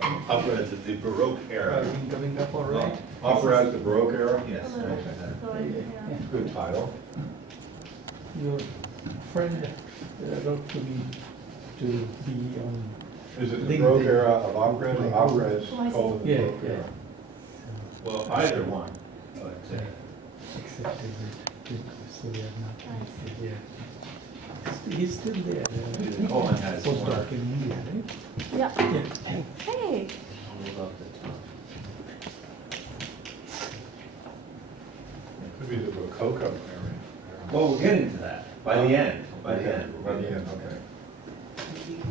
Operads of the Baroque era. Coming up all right? Operads, the Baroque era? Yes. Good title. Your friend wrote to me to be on. Is it the LinkedIn. Baroque era of operas or operas called the Yeah, Baroque yeah. era? Well, either one. But, Accepted it, so we are not listed here. He's still there. Coleman has more. Postdoc in India, right? Yeah. Yeah. Hey. Could be the Rococo era. well, we'll get into that by the end. By the Okay, end. By the end, okay.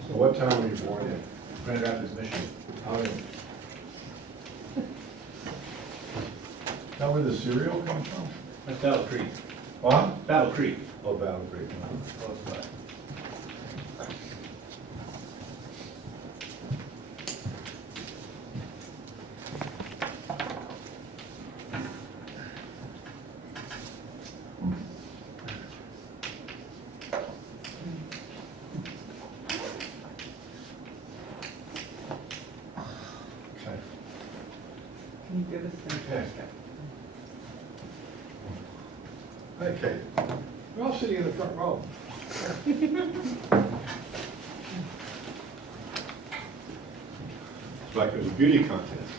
So what town were you born in? Grand Rapids, Michigan. How many? Now where the cereal comes from? That's Battle Creek. What? Battle Creek. Oh, Battle Creek. Close by. Okay. Can you give us some? Okay. Hi, Kate. We're all sitting in the front row. It's like there's a beauty contest.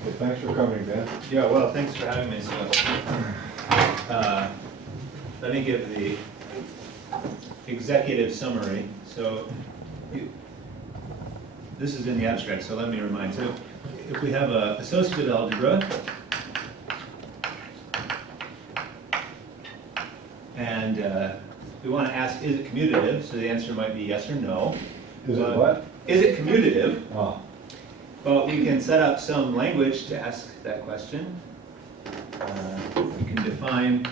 Okay, thanks for coming, Ben. Yeah, well, thanks for having me. So, let me give the executive summary. So, this is in the abstract, so let me remind. So, if we have an associative algebra, and we want to ask, is it commutative? So the answer might be yes or no. Is it what? Is it commutative? Oh, Well, we can set up some language to ask that question. We can define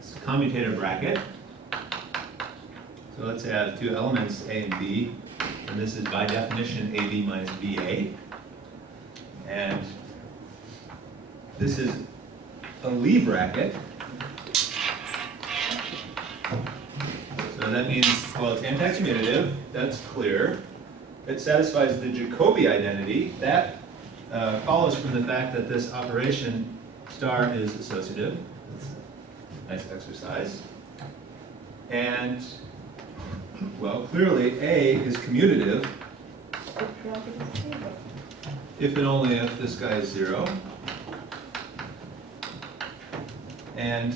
this commutative bracket. So let's say I have two elements, A and B, and this is by definition AB minus BA. And this is a Lie bracket. So that means, well, it's anti-commutative, that's clear. It satisfies the Jacobi identity. That follows from the fact that this operation star is associative. That's a nice exercise. And, well, clearly A is commutative if and only if this guy is 0. And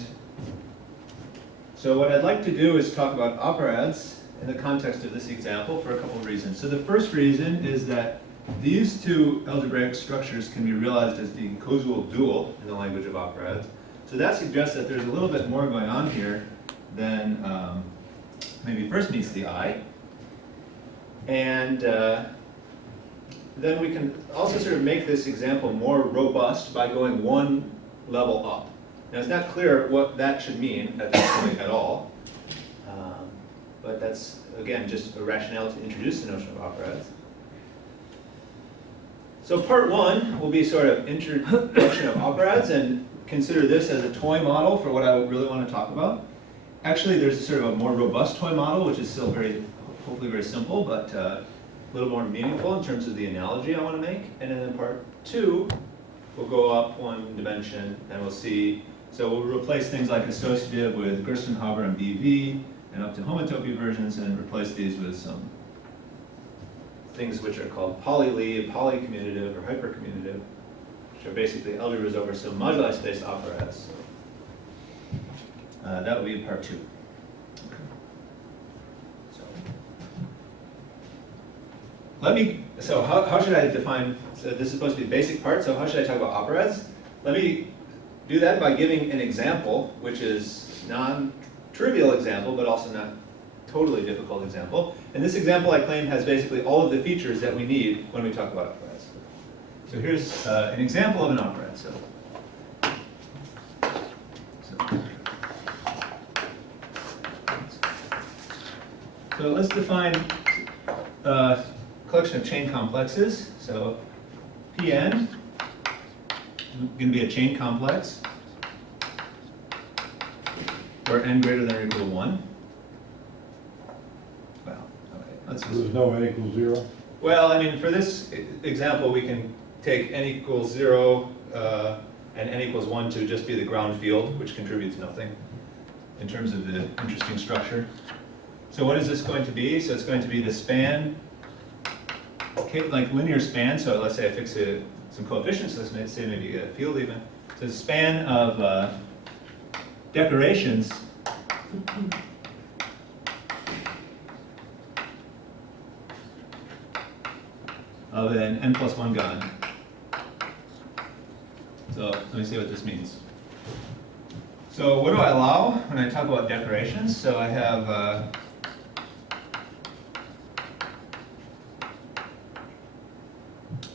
so what I'd like to do is talk about operads in the context of this example for a couple of reasons. So the first reason is that these two algebraic structures can be realized as the Koszul dual in the language of operads. So that suggests that there's a little bit more going on here than maybe first meets the eye. And then we can also sort of make this example more robust by going one level up. Now it's not clear what that should mean at this point at all. But that's, again, just a rationale to introduce the notion of operads. So part one will be sort of introduction of operads, and consider this as a toy model for what I really want to talk about. Actually, there's a sort of a more robust toy model, which is still hopefully very simple, but a little more meaningful in terms of the analogy I want to make. And then in part two, we'll go up one dimension, and we'll see. So we'll replace things like associative with Gerstenhaber and BV, and up-to-homotopy versions, and replace these with some things which are called polyLie, polycommutative, or hypercommutative, which are basically algebras over some moduli space operads. That will be in part two. So how should I define, so this is supposed to be the basic part, so how should I talk about operads? Let me do that by giving an example, which is non-trivial example, but also not totally difficult example. And this example, I claim, has basically all of the features that we need when we talk about operads. So here's an example of an operad. So let's define a collection of chain complexes. So Pn going to be a chain complex where n greater than or equal to 1. Well, okay, let's just, There's no n equals 0? well, I mean, for this example, we can take n equals 0 and n equals 1 to just be the ground field, which contributes nothing in terms of the interesting structure. So what is this going to be? So it's going to be the span, okay, like linear span. So let's say I fix some coefficients. Let's say maybe a field even. So the span of decorations of an n plus 1 gon. So let me see what this means. So what do I allow when I talk about decorations? So I have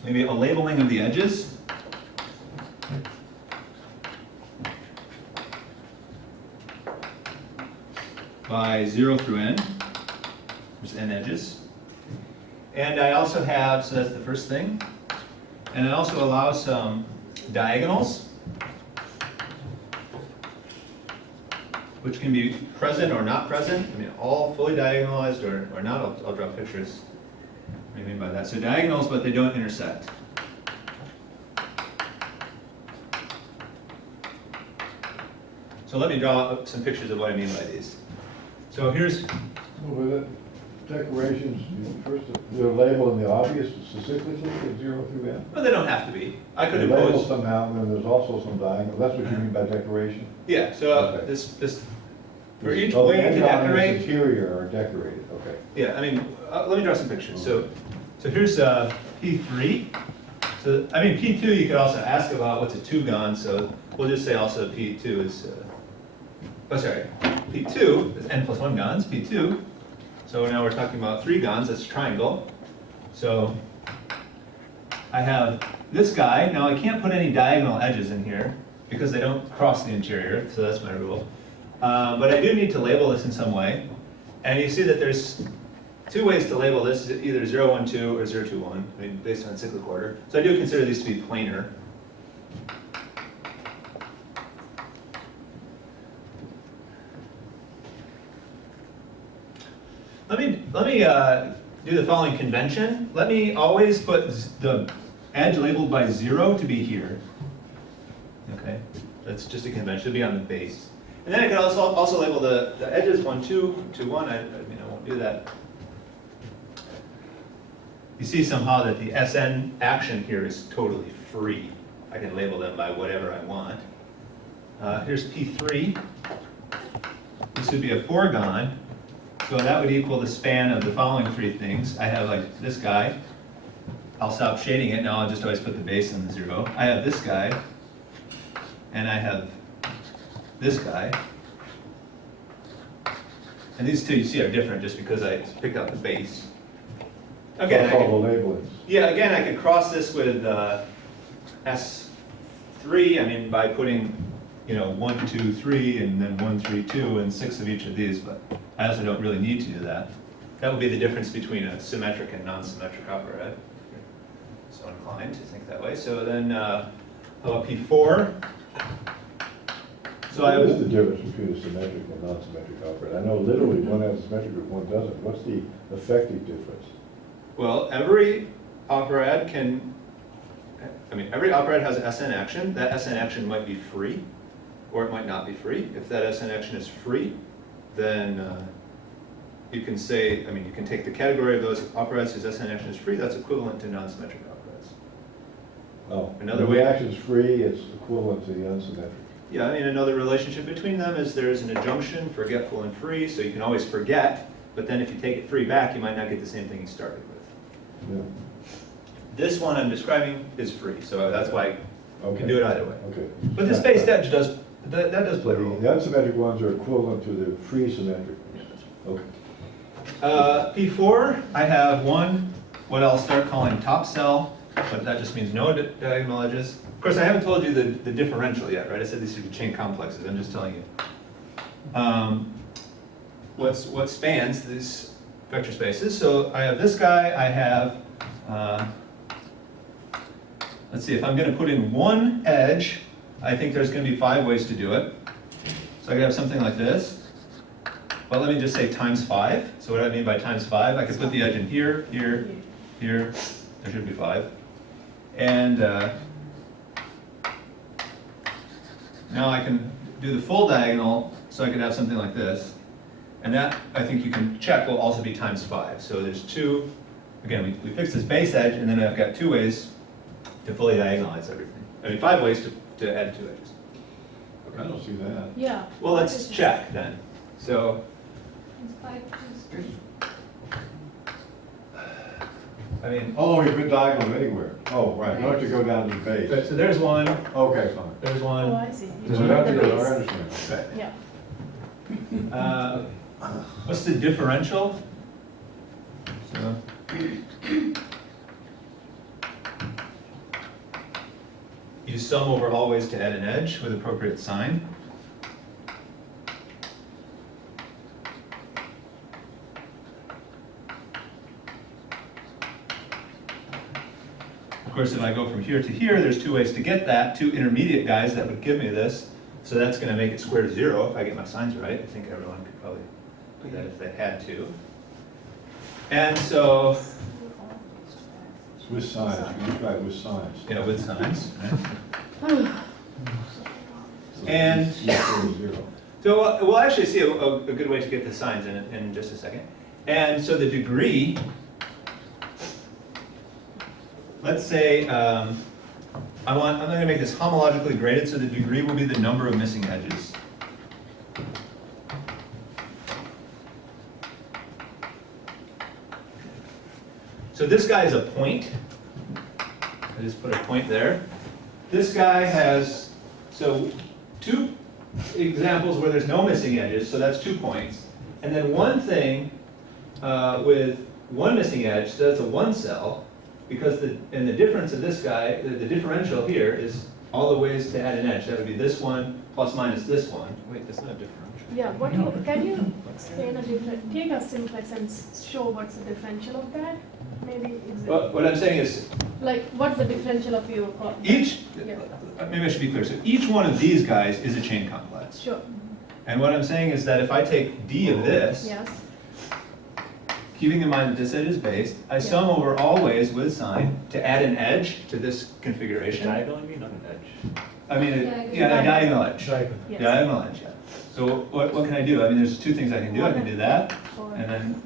maybe a labeling of the edges. By 0 through n. There's n edges. And I also have, so that's the first thing. And I also allow some diagonals, which can be present or not present. I mean, all fully diagonalized or not. I'll draw pictures. What do you mean by that? So diagonals, but they don't intersect. So let me draw up some pictures of what I mean by these. So here's, Well, with it, decorations, first, they're labeled in the obvious cyclically at 0 through n? well, they don't have to be. I could They're labeled impose. somehow, and then there's also some diagonal. That's what you mean by decoration? Yeah. So Okay. this for each Oh, way to the decorate. interior are decorated, okay. Yeah. I mean, let me draw some pictures. So here's P3. So I mean P2. You could also ask about what's a 2 gon. So we'll just say also P2 is. Oh, sorry. P2 is n plus 1 gons. P2. So now we're talking about 3 gons. That's a triangle. So I have this guy. Now I can't put any diagonal edges in here because they don't cross the interior. So that's my rule. But I do need to label this in some way. And you see that there's 2 ways to label this, either 0, 1, 2 or 0, 2, 1, I mean, based on cyclic order. So I do consider these to be planar. Let me do the following convention. Let me always put the edge labeled by 0 to be here. Okay, that's just a convention. It'll be on the base. And then I could also label the edges 1, 2, 2, 1. I mean, I won't do that. You see somehow that the SN action here is totally free. I can label them by whatever I want. Here's P3. This would be a 4 gon. So that would equal the span of the following 3 things. I have like this guy. I'll stop shading it. Now I'll just always put the base in the 0. I have this guy. And I have this guy. And these 2 you see are different just because I picked out the base. Again, That's all the labelings. yeah, again, I could cross this with S3, I mean, by putting, 1, 2, 3, and then 1, 3, 2, and 6 of each of these, but I also don't really need to do that. That would be the difference between a symmetric and non-symmetric operaad. So inclined to think that way. So then, how about P4? So What is the difference between a symmetric and non-symmetric operaad? I know literally one has a symmetric but one doesn't. What's the effective difference? Well, every operaad every operaad has an SN action. That SN action might be free, or it might not be free. If that SN action is free, then you can say, you can take the category of those operads whose SN action is free, that's equivalent to non-symmetric operads. Oh, Another when way- the action's free, it's equivalent to the unsymmetric. Yeah, another relationship between them is there's an adjunction, forgetful and free, so you can always forget, but then if you take it free back, you might not get the same thing you started with. Yeah. This one I'm describing is free, so that's why you Okay. can do it either way. Okay. But this base edge does, that does play a role. The unsymmetric ones are equivalent to the free symmetric ones. Okay. P4, I have what I'll start calling top cell, but that just means no diagonal edges. Of course, I haven't told you the differential yet, right? I said these should be chain complexes, I'm just telling you. What spans these vector spaces? So I have this guy, I have let's see, if I'm going to put in one edge, I think there's going to be 5 ways to do it. So I could have something like this. But let me just say times 5. So what do I mean by times 5? I could put the edge in here, here, here. There should be 5. And now I can do the full diagonal, so I could have something like this. And that, I think you can check, will also be times 5. So there's 2, again, we fixed this base edge, and then I've got 2 ways to fully diagonalize everything. I mean, 5 ways to add 2 edges. I don't see that. Yeah. Well, let's check then. So, I mean, Oh, you've been diagonal anywhere. Oh, right, you don't have to go down to the base. so there's one, Okay, fine. there's Oh, one. I see. You So want that's the good, I base. understand. Right. Yeah. What's the differential? So, you sum over all ways to add an edge with appropriate sign. Of course, if I go from here to here, there's 2 ways to get that, 2 intermediate guys that would give me this. So that's going to make it square to 0 if I get my signs right. I think everyone could probably do that if they had to. And so, It's with signs, you can try it with signs. yeah, with signs. Right? And So it's 0. so we'll actually see a good way to get the signs in just a second. And so the degree, let's say I'm going to make this homologically graded, so the degree will be the number of missing edges. So this guy is a point. I just put a point there. This guy has, so 2 examples where there's no missing edges, so that's 2 points. And then one thing with 1 missing edge, so that's a 1 cell, because the difference of this guy, the differential here is all the ways to add an edge. That would be this one plus minus this one. Wait, that's not a differential. Yeah, can you explain a different, take a simplex and show what's the differential of that? Maybe is it, Well, what I'm saying is, like, what's the differential of your? each, Yeah. maybe I should be clear. So each one of these guys is a chain complex. Sure, And what I'm saying is that if I take D of this, yes, keeping in mind that this edge is based, I sum over all ways with sign to add an edge to this configuration. Diagonal, you mean, not an edge? I mean, Yeah, a diagonal edge. Diagonal. yes. Diagonal edge, yeah. So what can I do? I mean, there's 2 things I can do. I can do that, Or- and then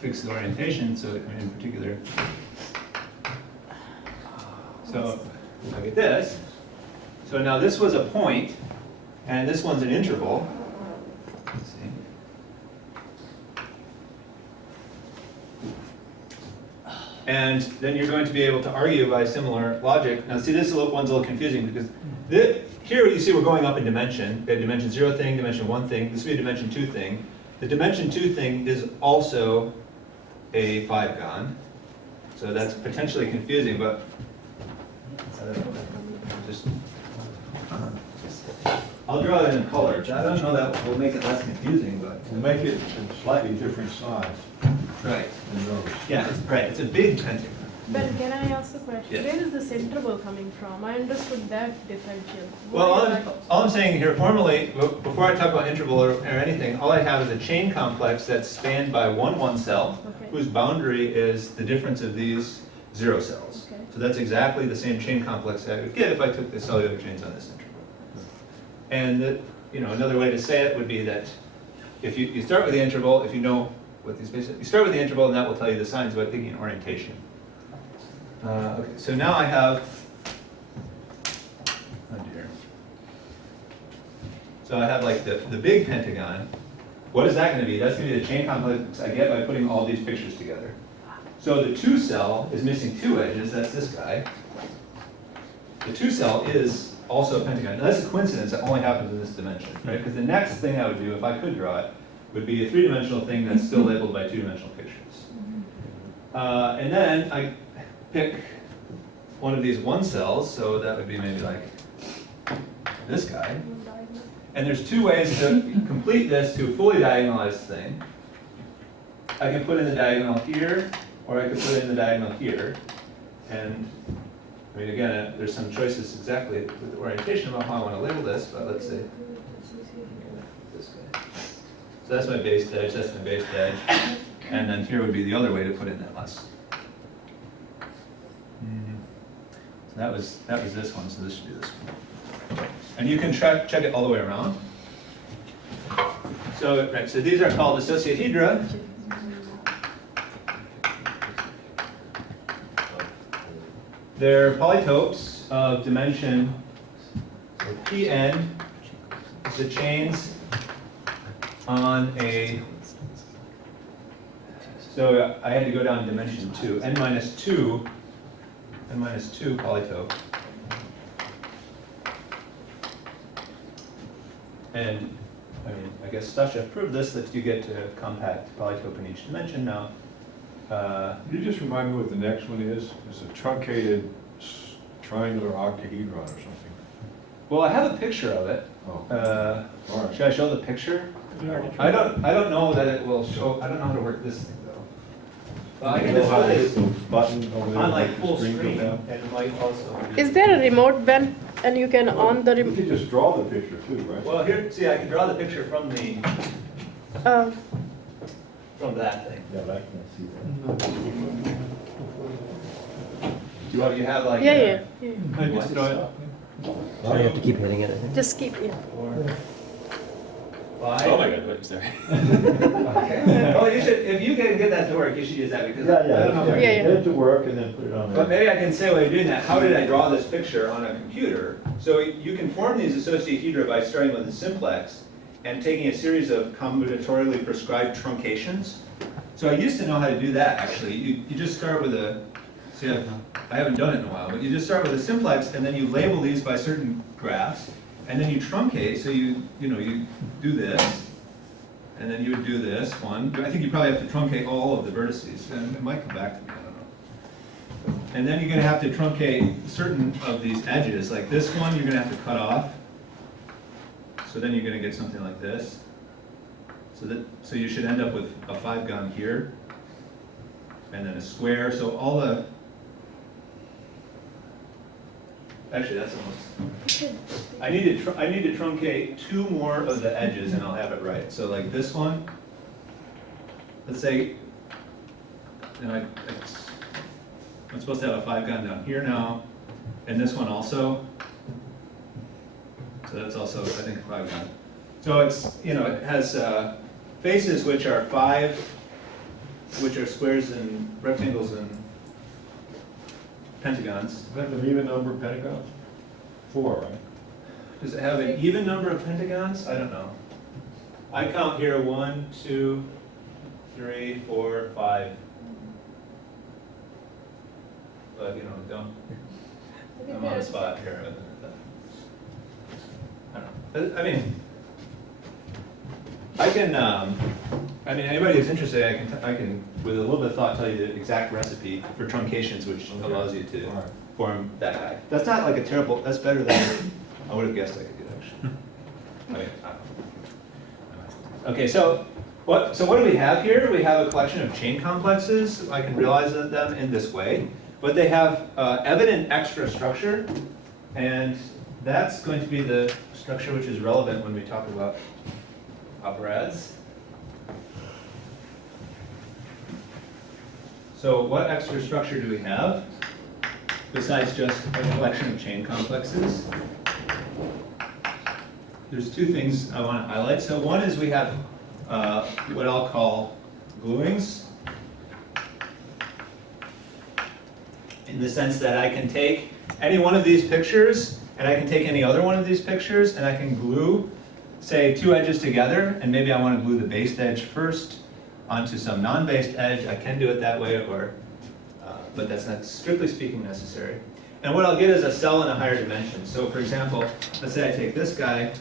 fix the orientation, so in particular. So I get this. So now this was a point, and this one's an interval. Let's see. And then you're going to be able to argue by similar logic. Now see, this one's a little confusing because here you see we're going up in dimension. We have dimension 0 thing, dimension 1 thing. This would be a dimension 2 thing. The dimension 2 thing is also a 5-gon. So that's potentially confusing, but just I'll draw it in color. I don't know that will make it less confusing, but We'll make it a slightly different size right. than those. Yeah, it's right. It's a big pentagon. Ben, can I ask a question? Yes. Where is this interval coming from? I understood that differential. Well, Why is all I'm saying here formally, before I talk about interval or anything, all I have is a chain complex that's spanned by one cell, Okay. whose boundary is the difference of these 0 cells. Okay. So that's exactly the same chain complex I would get if I took the cellular chains on this interval. And another way to say it would be that if you start with the interval, if you know what these basic, you start with the interval, and that will tell you the signs by thinking orientation. Okay, so now I have, oh dear. So I have like the big pentagon. What is that going to be? That's going to be the chain complex I get by putting all these pictures together. So the 2 cell is missing 2 edges, that's this guy. The 2 cell is also a pentagon. Now that's a coincidence that only happens in this dimension, right? Because the next thing I would do, if I could draw it, would be a 3-dimensional thing that's still labeled by 2-dimensional pictures. And then I pick one of these 1 cells, so that would be maybe like this guy. And there's 2 ways to complete this to a fully diagonalized thing. I can put in the diagonal here, or I could put in the diagonal here. And I mean, again, there's some choices exactly with the orientation about how I want to label this, but let's say this guy. So that's my base edge, that's my base edge, and then here would be the other way to put in that less. So that was this one, so this should be this one. And you can check it all the way around. So, right, so these are called associahedra. They're polytopes of dimension Pn, the chains on a, so I had to go down to dimension 2, n minus 2 polytope. And I mean, I guess Stashev proved this, that you get a compact polytope in each dimension now. Could you just remind me what the next one is? It's a truncated triangular octahedron or something. Well, I have a picture of it. Oh. All right. Should I show the picture? I don't know that it will show. I don't know how to work this thing though. Well, I can just put this button over there. on like make the full go screen, down. and it might also. Is there a remote button and you can on the You remote? could just draw the picture too, right? Well, here, see, I can draw the picture from that thing. Yeah, but I can't see that. You have like. Yeah. I just draw it. Oh, you have to keep hitting it, I think. Just keep, yeah. 5. Oh my God, wait, sorry. Okay. Well, you should, if you can get that to work, you should use that because I don't know. Yeah, Yeah. Get it to work and then put it on there. But maybe I can say while you're doing that, how did I draw this picture on a computer? So you can form these associahedra by starting with a simplex and taking a series of commutatorily prescribed truncations. So I used to know how to do that actually. You just start with a, see, I haven't done it in a while, but you just start with a simplex and then you label these by certain graphs and then you truncate, so you do this and then you would do this one. I think you probably have to truncate all of the vertices and it might come back to me, I don't know. And then you're going to have to truncate certain of these edges, like this one you're going to have to cut off. So then you're going to get something like this. So you should end up with a 5-gon here, and then a square. So all the, actually that's almost, I need to truncate 2 more of the edges and I'll have it right. So like this one, let's say, I'm supposed to have a 5-gon down here now, and this one also. So that's also, I think, a 5-gon. So it's, it has faces which are 5, which are squares and rectangles and pentagons. Is that an even number of pentagons? 4, right? Does it have an even number of pentagons? I don't know. I count here 1, 2, 3, 4, 5. But don't. I'm on the spot here. I don't know. I mean, anybody who's interested, I can, with a little bit of thought, tell you the exact recipe for truncations, which allows you to form that guy. That's not like a terrible, that's better than I would have guessed I could do, actually. I don't know. Okay, so what do we have here? We have a collection of chain complexes. I can realize them in this way, but they have evident extra structure, and that's going to be the structure which is relevant when we talk about operads. So what extra structure do we have besides just a collection of chain complexes? There's 2 things I want to highlight. So one is we have what I'll call gluings, in the sense that I can take any one of these pictures and I can take any other one of these pictures and I can glue, say, 2 edges together, and maybe I want to glue the based edge first onto some non-based edge. I can do it that way, but that's not strictly speaking necessary. And what I'll get is a cell in a higher dimension. So for example, let's say I take this guy,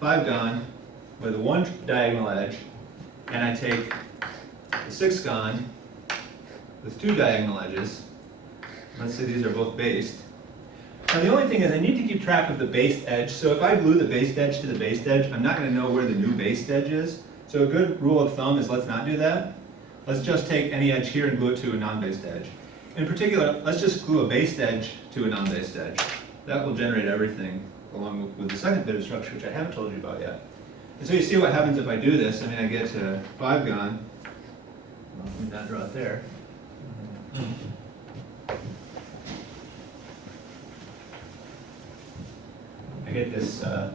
5-gon, with a 1 diagonal edge, and I take the 6-gon with 2 diagonal edges. Let's say these are both based. Now the only thing is I need to keep track of the based edge. So if I glue the based edge to the based edge, I'm not going to know where the new based edge is. So a good rule of thumb is let's not do that. Let's just take any edge here and glue it to a non-based edge. In particular, let's just glue a based edge to a non-based edge. That will generate everything along with the second bit of structure, which I haven't told you about yet. And so you see what happens if I do this. I mean, I get 5 gon. Well, let me not draw it there. I get this 5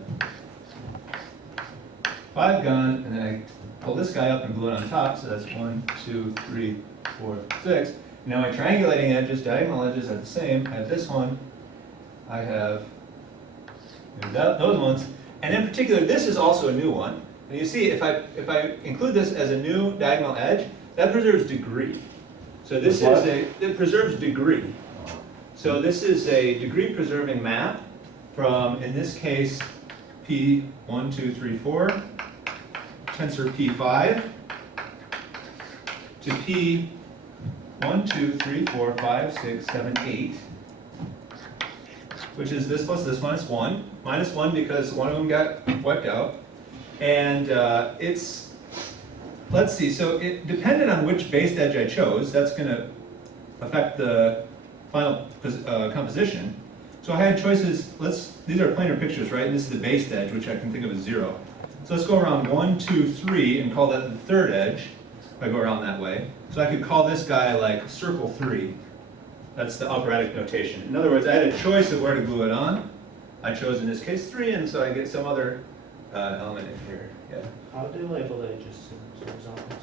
gon, and then I pull this guy up and glue it on top, so that's 1, 2, 3, 4, 6. Now my triangulating edges, diagonal edges are the same. I have this one, I have those ones, and in particular, this is also a new one. And you see, if I include this as a new diagonal edge, that preserves degree. So this is it preserves degree. So this is a degree preserving map from, in this case, P 1, 2, 3, 4, tensor P5 to P 1, 2, 3, 4, 5, 6, 7, 8, which is this plus this minus 1. Minus 1 because one of them got wiped out. And it's, let's see, so it depended on which based edge I chose, that's going to affect the final composition. So I had choices, these are planar pictures, right? And this is the based edge, which I can think of as 0. So let's go around 1, 2, 3 and call that the third edge, if I go around that way. So I could call this guy like circle 3. That's the operatic notation. In other words, I had a choice of where to glue it on. I chose in this case 3, and so I get some other element in here. Yeah. How do you label edges in examples?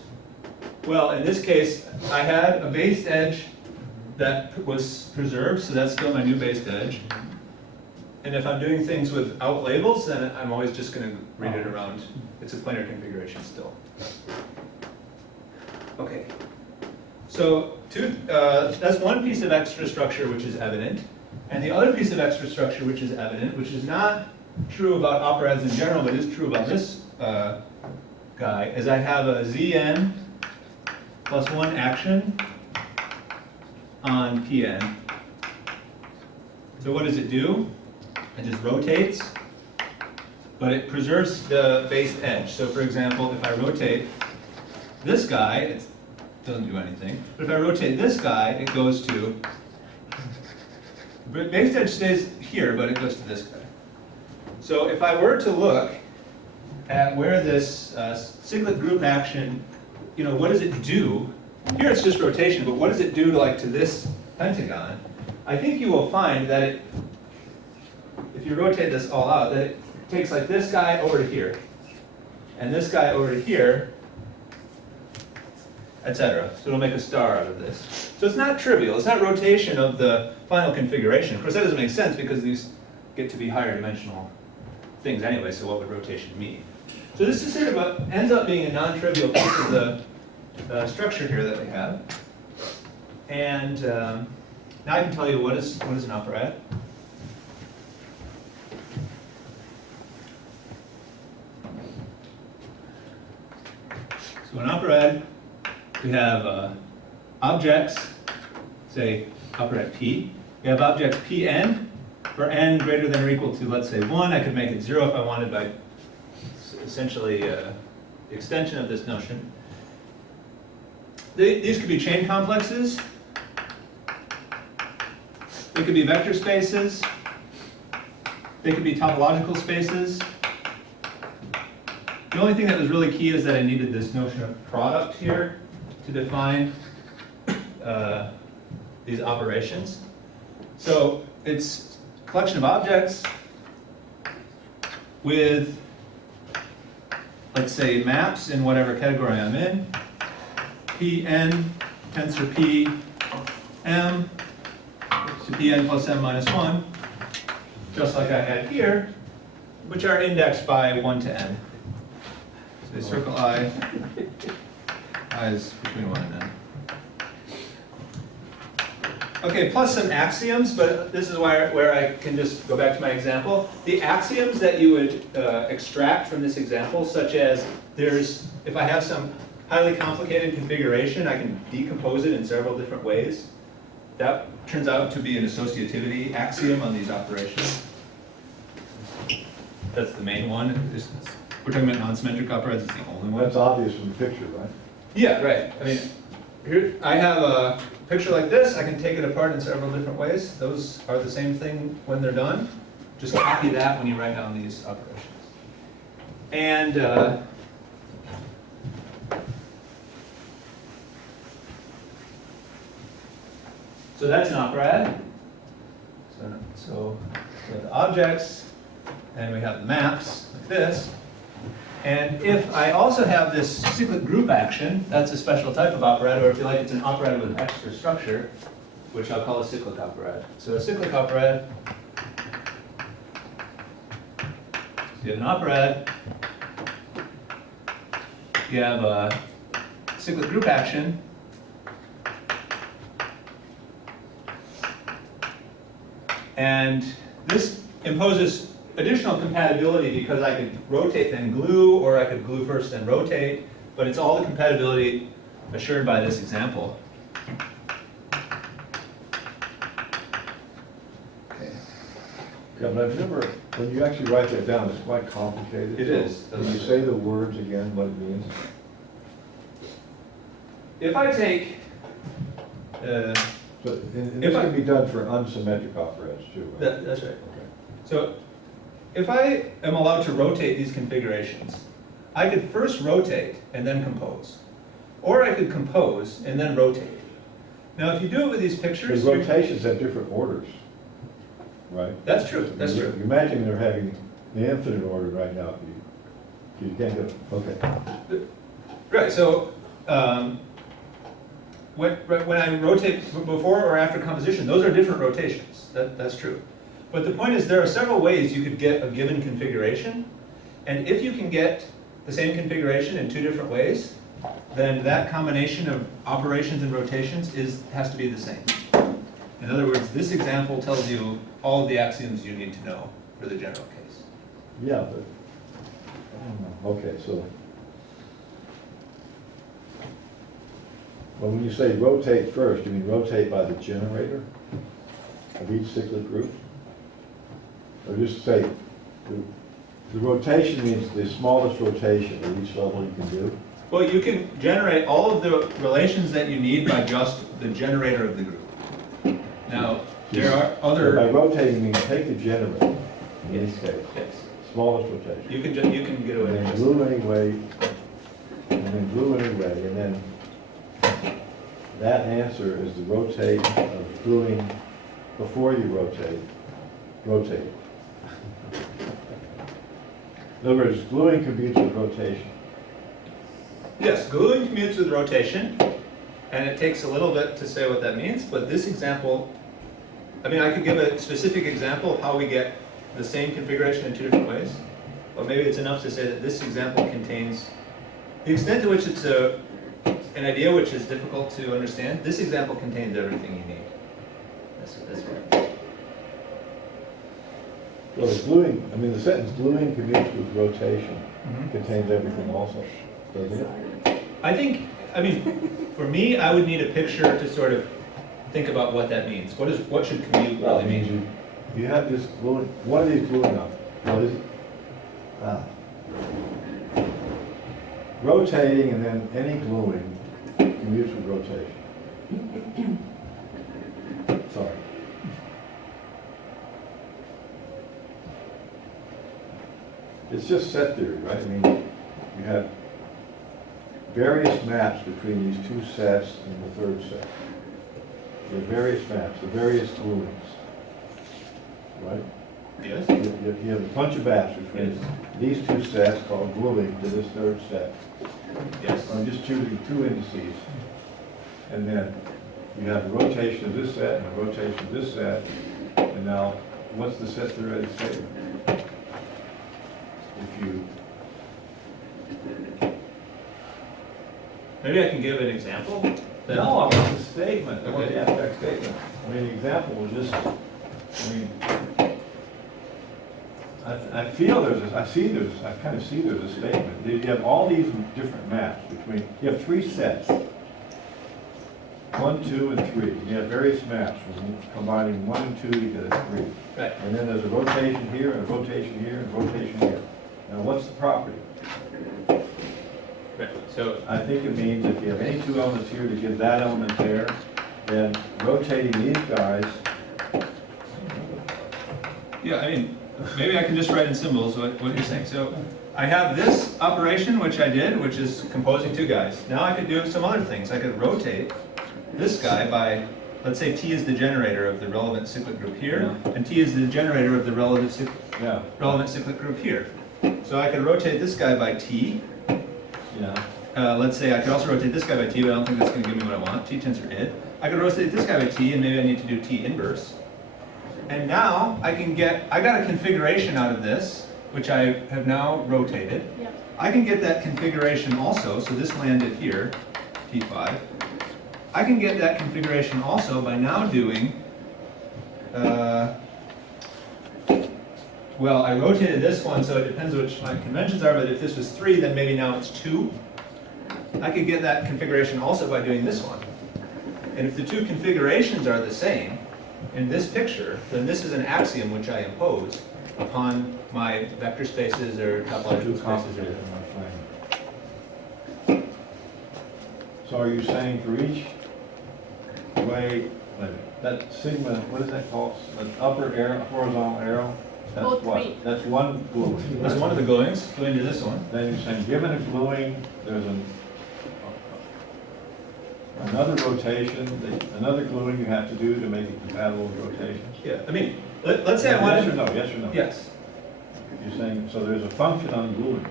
Well, in this case, I had a based edge that was preserved, so that's still my new based edge. And if I'm doing things without labels, then I'm always just going to read it around. It's a planar configuration still. Okay. So that's one piece of extra structure which is evident. And the other piece of extra structure which is evident, which is not true about operads in general, but is true about this guy, is I have a Zn plus 1 action on Pn. So what does it do? It just rotates, but it preserves the based edge. So for example, if I rotate this guy, it doesn't do anything. But if I rotate this guy, it goes to, the based edge stays here, but it goes to this guy. So if I were to look at where this cyclic group action, what does it do? Here it's just rotation, but what does it do to this pentagon? I think you will find that if you rotate this all out, that it takes this guy over to here, and this guy over to here, etc. So it'll make a star out of this. So it's not trivial. It's not rotation of the final configuration. Of course, that doesn't make sense because these get to be higher dimensional things anyway, so what would rotation mean? So this is sort of ends up being a non-trivial piece of the structure here that we have. And now I can tell you what is an operad. So an operad, we have objects, say operad P. We have objects Pn. For n greater than or equal to, let's say, 1, I could make it 0 if I wanted by essentially the extension of this notion. These could be chain complexes. They could be vector spaces. They could be topological spaces. The only thing that was really key is that I needed this notion of product here to define these operations. So it's a collection of objects with, let's say, maps in whatever category I'm in. Pn tensor P m to Pn plus m minus 1, just like I had here, which are indexed by 1 to n. So they circle I is between 1 and n. Okay, plus some axioms, but this is where I can just go back to my example. The axioms that you would extract from this example, such as if I have some highly complicated configuration, I can decompose it in several different ways. That turns out to be an associativity axiom on these operations. That's the main one. We're talking about non-symmetric operads, it's the only one. That's obvious from the picture, right? Yeah, right. I mean, here I have picture like this, I can take it apart in several different ways. Those are the same thing when they're done. Just copy that when you write down these operations. And so that's an operad. So we have the objects, and we have the maps, like this. And if I also have this cyclic group action, that's a special type of operad, or if you like, it's an operad with extra structure, which I'll call a cyclic operad. So a cyclic operad, so you have an operad, you have a cyclic group action, and this imposes additional compatibility because I could rotate then glue, or I could glue first then rotate, but it's all the compatibility assured by this example. Okay. Yeah, but I've never, when you actually write that down, it's quite complicated. It is. Can you say the words again, what it means? If I take, So, and If this I- can be done for unsymmetric operads too, right? that's right. Okay. So if I am allowed to rotate these configurations, I could first rotate and then compose. Or I could compose and then rotate. Now, if you do it with these pictures, The rotations have different orders, right? that's true, that's You- true. You imagine they're having the infinite order right now. You can't go, okay. Right, so when I rotate before or after composition, those are different rotations. That's true. But the point is, there are several ways you could get a given configuration, and if you can get the same configuration in two different ways, then that combination of operations and rotations has to be the same. In other words, this example tells you all of the axioms you need to know for the general case. Yeah, but, I don't know. Okay, so. Well, when you say rotate first, you mean rotate by the generator of each cyclic group? Or just say, the rotation means the smallest rotation at each level you can do? Well, you can generate all of the relations that you need by just the generator of the group. Now, there are So by other, rotating, you mean take the generator, in Yes. this case, yes, smallest rotation. you can get away And with then this. glue anyway, and then glue anyway, and then that answer is the rotate of gluing before you rotate. In other words, gluing commutes with rotation. Yes, gluing commutes with rotation, and it takes a little bit to say what that means, but this example, I mean, I could give a specific example of how we get the same configuration in two different ways, but maybe it's enough to say that this example contains, the extent to which it's an idea which is difficult to understand, this example contains everything you need. That's right. Well, the gluing, I mean, the sentence gluing commutes with rotation Mhm. contains everything also, doesn't it? I think, I mean, for me, I would need a picture to sort of think about what that means. What should commute Well, really it means mean? you have this gluing, what are these gluing on? What is it? Rotating and then any gluing commutes with rotation. Sorry. It's just set theory, right? I mean, you have various maps between these two sets and the third set. You have various maps, the various gluings, right? Yes? You have a bunch of maps between these two sets called gluing to this third set. Yes. I'm just choosing two indices. And then you have a rotation of this set and a rotation of this set. And now, what's the set theoretic statement? If you, Maybe I can give an example? that- no, I want the statement, I want Okay. the abstract statement. I mean, the example was just, I mean, I feel there's a, I kind of see there's a statement. You have all these different maps between, you have three sets. 1, 2, and 3. You have various maps, combining 1 and 2, you get a 3. Right. And then there's a rotation here, and a rotation here, and a rotation here. Now, what's the property? Right. So, I think it means if you have any two elements here to give that element there, And rotating these guys, Yeah, I mean, maybe I can just write in symbols what you're saying. So I have this operation, which I did, which is composing two guys. Now I could do some other things. I could rotate this guy by, let's say T is the generator of the relevant cyclic group here, and T is the generator of the relevant cyclic group here. So I could rotate this guy by T. Let's say I could also rotate this guy by T, but I don't think that's going to give me what I want. T tensor id. I could rotate this guy by T, and maybe I need to do T inverse. And now I got a configuration out of this, which I have now rotated. Yep. I can get that configuration also, so this landed here, T5. I can get that configuration also by now doing, well, I rotated this one, so it depends which my conventions are, but if this was 3, then maybe now it's 2. I could get that configuration also by doing this one. And if the two configurations are the same, in this picture, then this is an axiom which I impose upon my vector spaces or topological spaces. So are you saying for each way, that sigma, what is that called? An upper arrow, horizontal arrow? That's Both what? three. That's one gluing. That's one of the gluings, going to this one. Then you're saying, given a gluing, there's another rotation, another gluing you have to do to make it compatible with rotation? Yeah, I mean, let's say I wanted Yes or no, yes or no? Yes. You're saying, so there's a function on gluing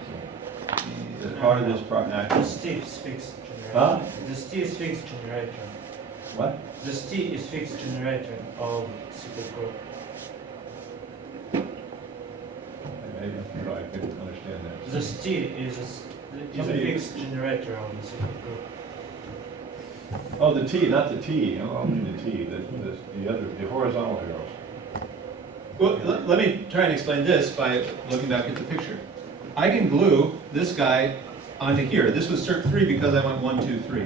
as part of this action. This T is fixed generator. Huh? This T is fixed generator. What? This T is fixed generator of cyclic group. Maybe I couldn't understand that. This T is a fixed generator of the cyclic group. Oh, the T, not the T. I mean the T, the horizontal arrows. Well, let me try and explain this by looking back at the picture. I can glue this guy onto here. This was circ 3 because I went 1, 2, 3.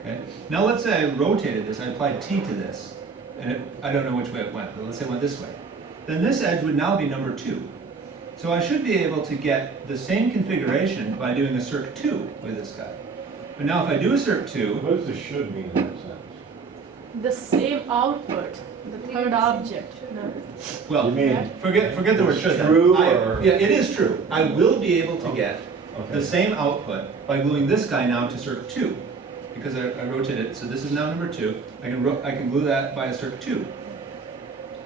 Okay. Now let's say I rotated this. I applied T to this, and I don't know which way it went, but let's say it went this way. Then this edge would now be number 2. So I should be able to get the same configuration by doing a circ 2 with this guy. But now if I do a circ 2, What does the should mean in that sense? The same output, the third object. No. well, You mean, forget the word should. True I- or- Yeah, it is true. I will be able to get the okay. same output by gluing this guy now to circ 2, because I rotated it. So this is now number 2. I can glue that by a circ 2.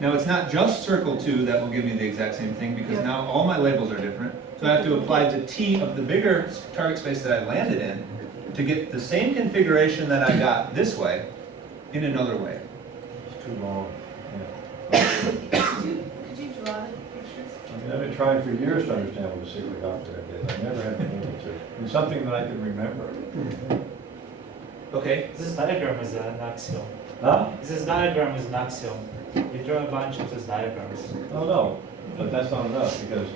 Now it's not just circle 2 that will give me the exact same thing, because Yeah. now all my labels are different. So I have to apply the T of the bigger target space that I landed in to get the same configuration that I got this way in another way. It's too long. Yeah. Could you draw the pictures? I mean, I've been trying for years to understand what a cyclic operator is. I never have been able to. It's something that I can remember. Okay. This diagram is an axiom. Huh? This diagram is an axiom. You draw a bunch of these diagrams. Oh, no, but that's not enough, because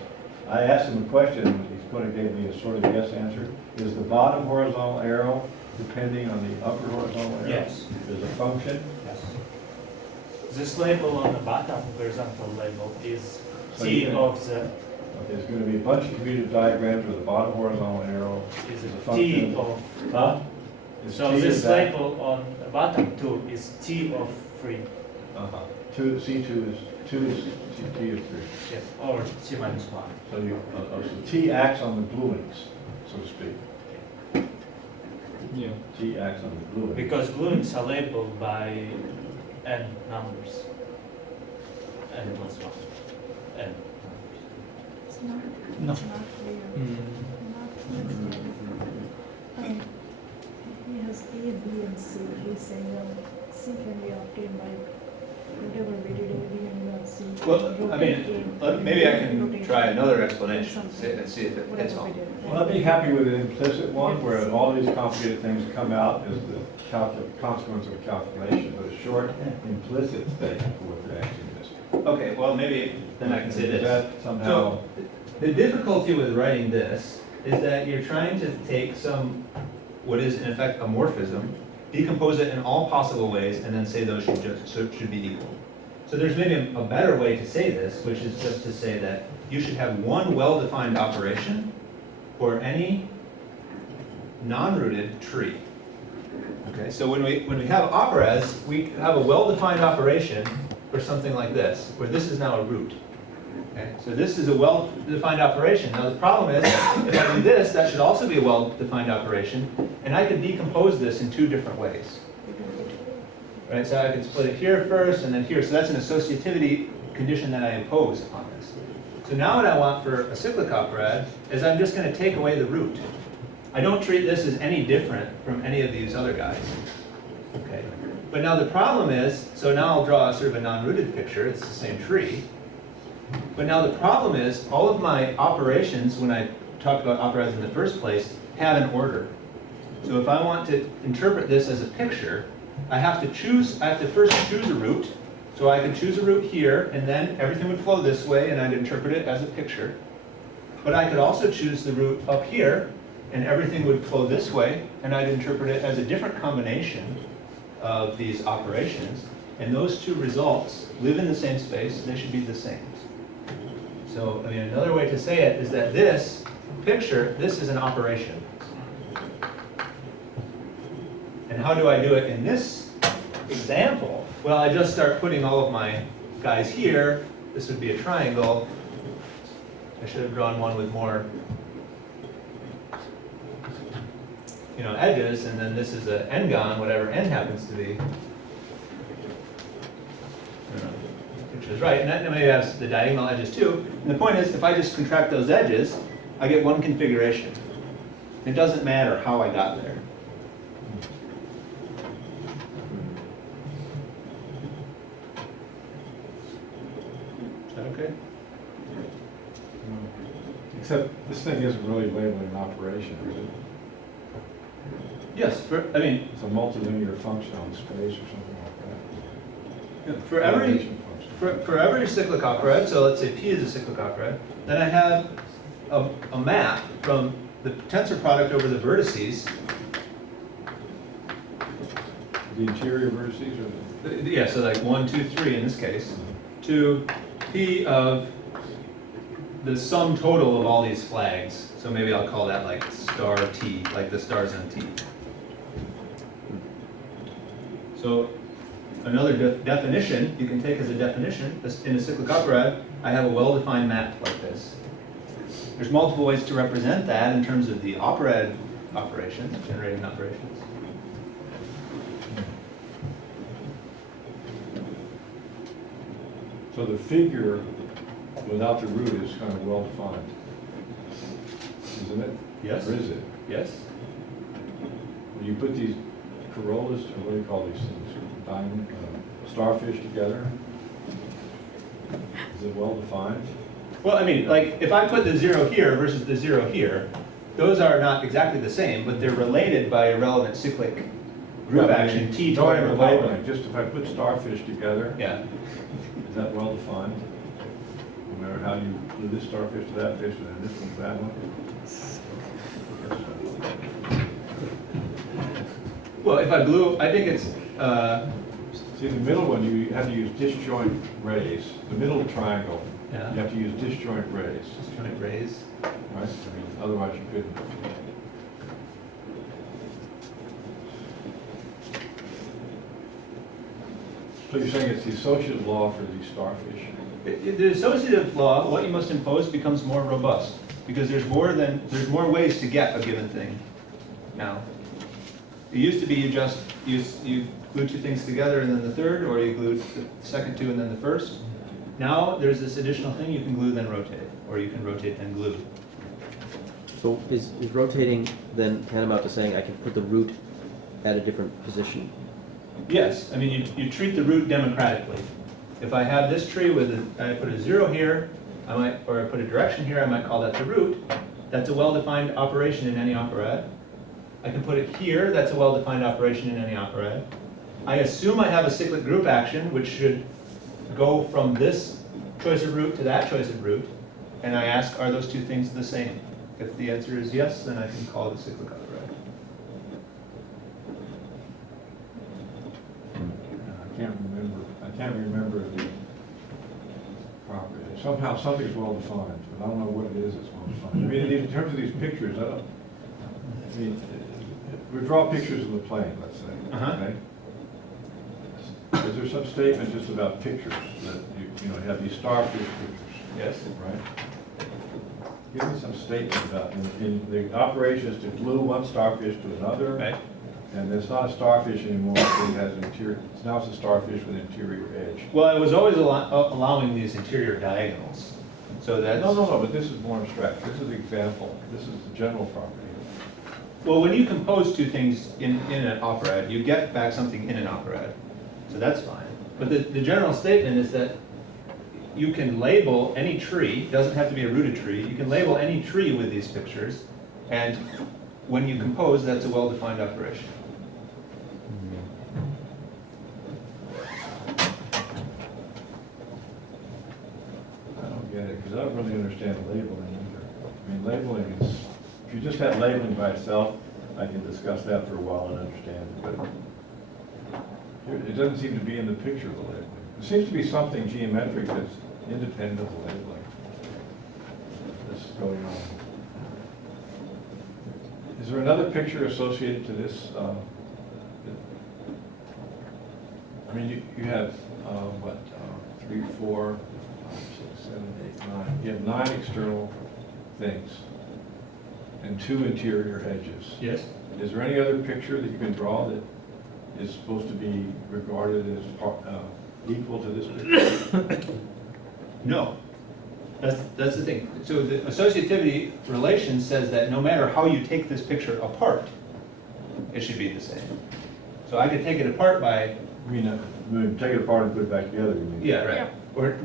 I asked him a question, he's going to give me a sort of yes answer. Is the bottom horizontal arrow depending on the upper horizontal arrow? Yes. There's a function? Yes. This label on the bottom horizontal label is So T you can- of the Okay, there's going to be a bunch of commutative diagrams with the bottom horizontal arrow. is Is a a function T of- of. Huh? Is So T this is that- label on the bottom 2 is T of 3. Uh-huh. C2 is, T of 3. Yes. Or T minus 1. So so T acts on the gluings, so to speak. Yeah. T acts on the gluing. Because gluings are labeled by n numbers. N plus 1. N. It's not, No. it's not clear. Not clear. He has A, B, and C. He's saying C can be obtained by whatever we did A, B, and C. Well, I mean, maybe I can try another explanation and see if it hits Whatever we home. did. Well, I'd be happy with an implicit one where all these complicated things come out as the consequence of a calculation, but a short implicit statement for what the axiom is. Okay, well, maybe then I can say Is this. that somehow, So, the difficulty with writing this is that you're trying to take what is in effect a morphism, decompose it in all possible ways, and then say those should be equal. So there's maybe a better way to say this, which is just to say that you should have one well-defined operation for any non-rooted tree. Okay, so when we have operas, we have a well-defined operation for something like this, where this is now a root. Okay, so this is a well-defined operation. Now the problem is, if I do this, that should also be a well-defined operation, and I could decompose this in two different ways. Right, so I could split it here first and then here. So that's an associativity condition that I impose upon this. So now what I want for a cyclic operad is I'm just going to take away the root. I don't treat this as any different from any of these other guys. Okay. But now the problem is, so now I'll draw sort of a non-rooted picture. It's the same tree. But now the problem is, all of my operations, when I talked about operads in the first place, have an order. So if I want to interpret this as a picture, I have to first choose a root. So I could choose a root here, and then everything would flow this way, and I'd interpret it as a picture. But I could also choose the root up here, and everything would flow this way, and I'd interpret it as a different combination of these operations. And those two results live in the same space, and they should be the same. So, I mean, another way to say it is that this picture, this is an operation. And how do I do it in this example? Well, I just start putting all of my guys here. This would be a triangle. I should have drawn one with more, edges, and then this is an n-gon, whatever n happens to be. I don't know, the picture is right, and that maybe has the diagonal edges too. And the point is, if I just contract those edges, I get one configuration. It doesn't matter how I got there. Is that okay? Except this thing isn't really labeling an operation, is it? Yes, It's a multilinear function on space or something like that. for every Combination function. for every cyclic operad, so let's say P is a cyclic operad, then I have a map from the tensor product over the vertices. The interior vertices or Yeah, so like 1, 2, 3 in this case, to P of the sum total of all these flags. So maybe I'll call that like star T, like the stars on T. So another definition you can take as a definition, in a cyclic operad, I have a well-defined map like this. There's multiple ways to represent that in terms of the operad operations, generating operations. so the figure without the root is kind of well defined, isn't it? Yes. Or is it? Yes. When you put these corollas, or what do you call these things, diamond, starfish together, is it well defined? Well, I mean, like, if I put the 0 here versus the 0 here, those are not exactly the same, but they're related by a relevant cyclic group action, T to whatever Don't power. labeling, just if I put starfish together, Yeah. is that well defined? No matter how you glue this starfish to that fish and then this one to that one? Well, if I glue, I think it's, See, the middle one, you have to use disjoint rays. The middle triangle, yeah, you have to use disjoint rays, just trying to raise. right? I mean, otherwise you couldn't. So you're saying it's the associative law for these starfish? The associative law, what you must impose, becomes more robust, because there's more ways to get a given thing now. It used to be you glue two things together and then the third, or you glue the second two and then the first. Now there's this additional thing, you can glue then rotate, or you can rotate then glue. So is rotating then tantamount to saying I can put the root at a different position? Yes, I mean, you treat the root democratically. If I have this tree I put a 0 here, or I put a direction here, I might call that the root. That's a well-defined operation in any operad. I can put it here, that's a well-defined operation in any operad. I assume I have a cyclic group action, which should go from this choice of root to that choice of root, and I ask, are those two things the same? If the answer is yes, then I can call it a cyclic operad. I can't remember the property. Somehow something's well defined, but I don't know what it is that's well defined. I mean, in terms of these pictures, we draw pictures of the plane, let's say, Uh-huh. okay? Is there some statement just about pictures, that you know, you have these starfish pictures, Yes. right? Give me some statement about, in the operation is to glue one starfish to another. Right. And it's not a starfish anymore, it has an interior, now it's a starfish with an interior edge. Well, it was always allowing these interior diagonals. So that's. No, but this is more abstract, this is the example, this is the general property. Well, when you compose two things in an operad, you get back something in an operad. So that's fine. But the general statement is that you can label any tree, doesn't have to be a rooted tree, you can label any tree with these pictures, and when you compose, that's a well-defined operation. I don't get it, because I don't really understand labeling either. I mean, labeling is, if you just had labeling by itself, I can discuss that for a while and understand it, but it doesn't seem to be in the picture of the labeling. There seems to be something geometric that's independent of the labeling that's going on. Is there another picture associated to this? I mean, you have, 3, 4, 5, 6, 7, 8, 9. You have 9 external things and 2 interior edges. Yes? Is there any other picture that you can draw that is supposed to be regarded as equal to this picture? No. That's the thing. So the associativity relation says that no matter how you take this picture apart, it should be the same. So I could take it apart by, I mean, take it apart and put it back together, you mean? yeah, right. Yeah. Or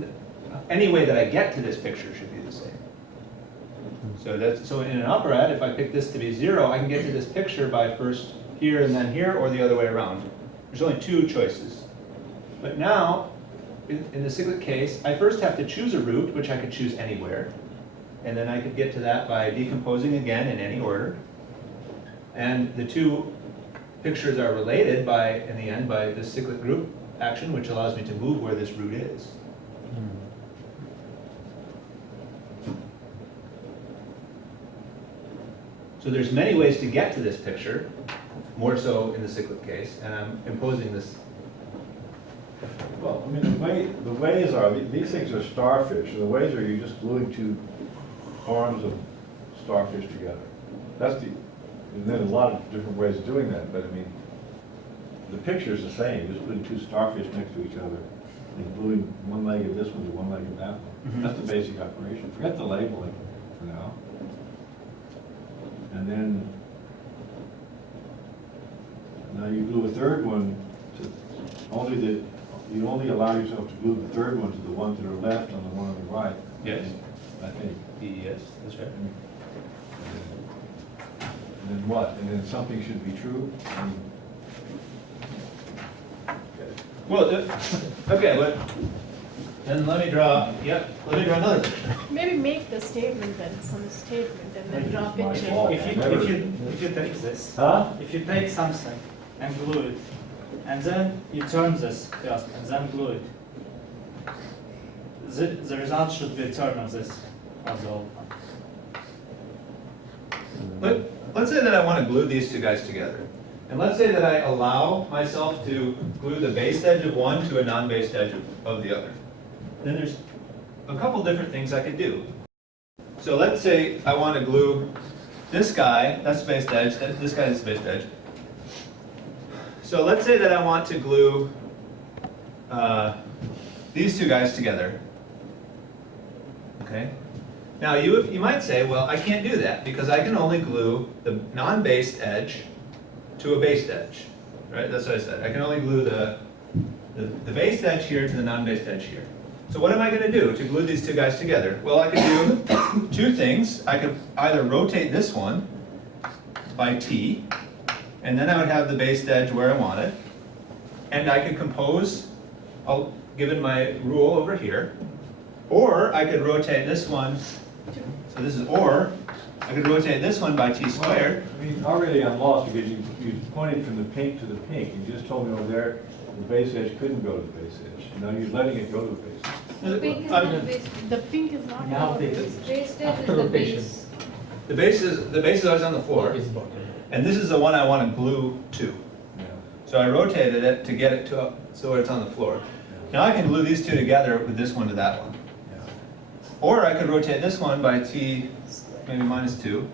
any way that I get to this picture should be the same. So in an operad, if I pick this to be 0, I can get to this picture by first here and then here, or the other way around. There's only 2 choices. But now, in the cyclic case, I first have to choose a root, which I could choose anywhere. And then I could get to that by decomposing again in any order. And the 2 pictures are related in the end, by this cyclic group action, which allows me to move where this root is. So there's many ways to get to this picture, more so in the cyclic case, and I'm imposing this. Well, I mean, the ways are, these things are starfish, and the ways are you're just gluing 2 arms of starfish together. And then a lot of different ways of doing that, but I mean, the picture's the same, just putting 2 starfish next to each other and gluing one leg of this one to one leg of that one. Mhm. That's the basic operation. Forget the labeling for now. And then, now you glue a third one to you only allow yourself to glue the third one to the ones that are left on the one on the right. Yes. I think. Yes, that's right. And then what? And then something should be true? I mean, Well, okay, but then let me draw another picture. Maybe make the statement then, some statement, and then draw a picture. fault. If you take this, Huh? if you take something and glue it, and then you turn this first and then glue it, the result should be a turn of this of the old one. Let's say that I want to glue these 2 guys together. And let's say that I allow myself to glue the based edge of one to a non-based edge of the other. Then there's a couple different things I could do. So let's say I want to glue this guy, that's based edge, this guy is based edge. So let's say that I want to glue these 2 guys together. Okay? Now you might say, well, I can't do that because I can only glue the non-based edge to a based edge, right? That's what I said. I can only glue the based edge here to the non-based edge here. So what am I going to do to glue these 2 guys together? Well, I could do 2 things. I could either rotate this one by t, and then I would have the based edge where I want it, and I could compose, given my rule over here, or I could rotate this one. So this is or. I could rotate this one by t squared. I mean, already I'm lost because you pointed from the pink to the pink. You just told me over there the base edge couldn't go to the base edge. Now you're letting it go to the base edge. The pink is not base. The pink is not. Base edge is the base. The base is always on the floor. Is bottom. And this is the one I want to glue to. Yeah. So I rotated it to get it to up, so it's on the floor. Now I can glue these two together with this one to that one. Yeah. Or I could rotate this one by t, maybe -2.